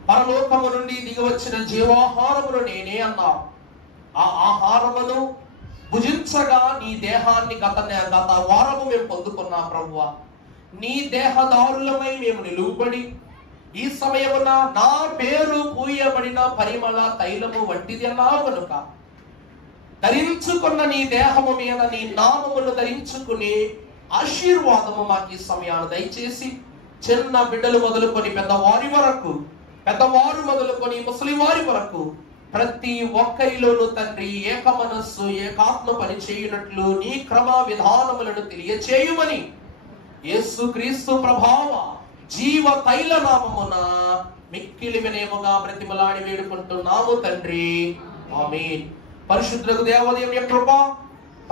పరలోకము నుండి దిగి వచ్చిన జీవాహారమును నేనే అన్నావు. ఆ ఆహారమును భుజించగా నీ దేహాన్ని గత వారము మేము పొందుకున్నాం ప్రభువా. నీ దేహదారులమై మేము నిలువబడి ఈ సమయమున నా పేరు పూయబడిన పరిమళ తైలము వంటిది అన్నావు కనుక ధరించుకున్న నీ దేహము మీద నీ నామమును ధరించుకుని ఆశీర్వాదము మాకు ఈ సమయాన్ని దయచేసి చిన్న బిడ్డలు మొదలుకొని పెద్దవారు మొదలుకొని ముసలి వారి వరకు ప్రతి ఒక్కరిలోనూ తండ్రి ఏక మనస్సు ఏకాత్మ పని చేయునట్లు నీ క్రమ విధానములను తెలియచేయుమని యేసుక్రీస్తు ప్రభావ జీవ తైల నామమున మిక్కిలి వినయముగా బ్రతిమలాడి వేడుకుంటున్నాము తండ్రి. ఆమేన్. పరిశుద్ధులకు దేవదేవుని కృప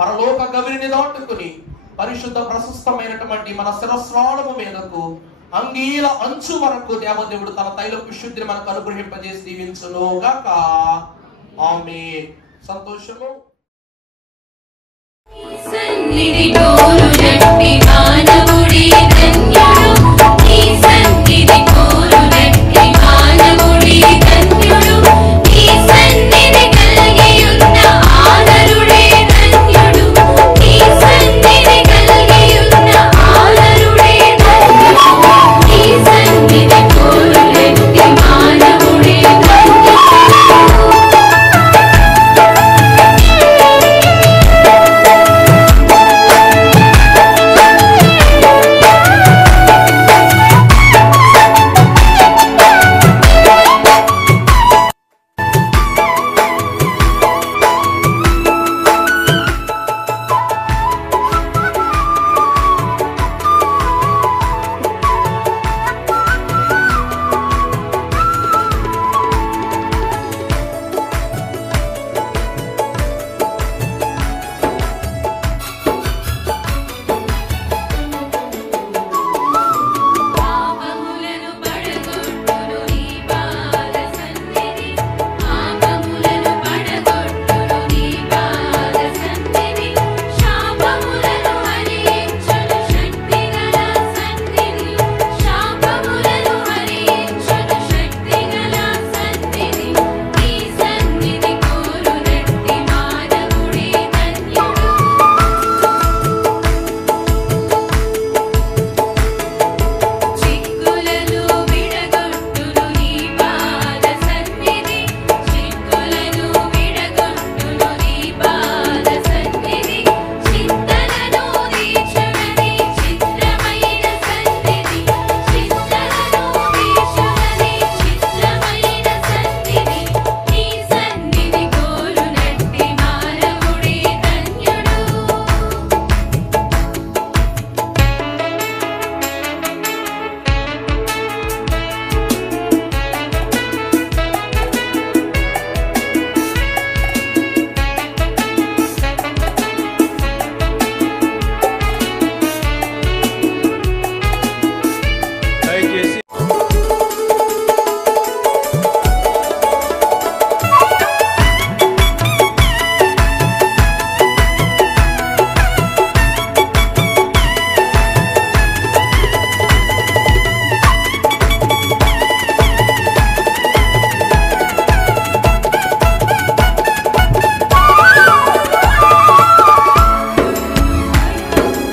పరలోక గవిని దాటుకుని పరిశుద్ధ ప్రశస్తమైనటువంటి మన శిరస్రాణము మీదకు అంగీల అంచు వరకు దేవదేవుడు తన తైలపు శుద్ధిని మనకు అనుగ్రహింపజేసి దీవించును గాక. ఆమేన్. సంతోషము.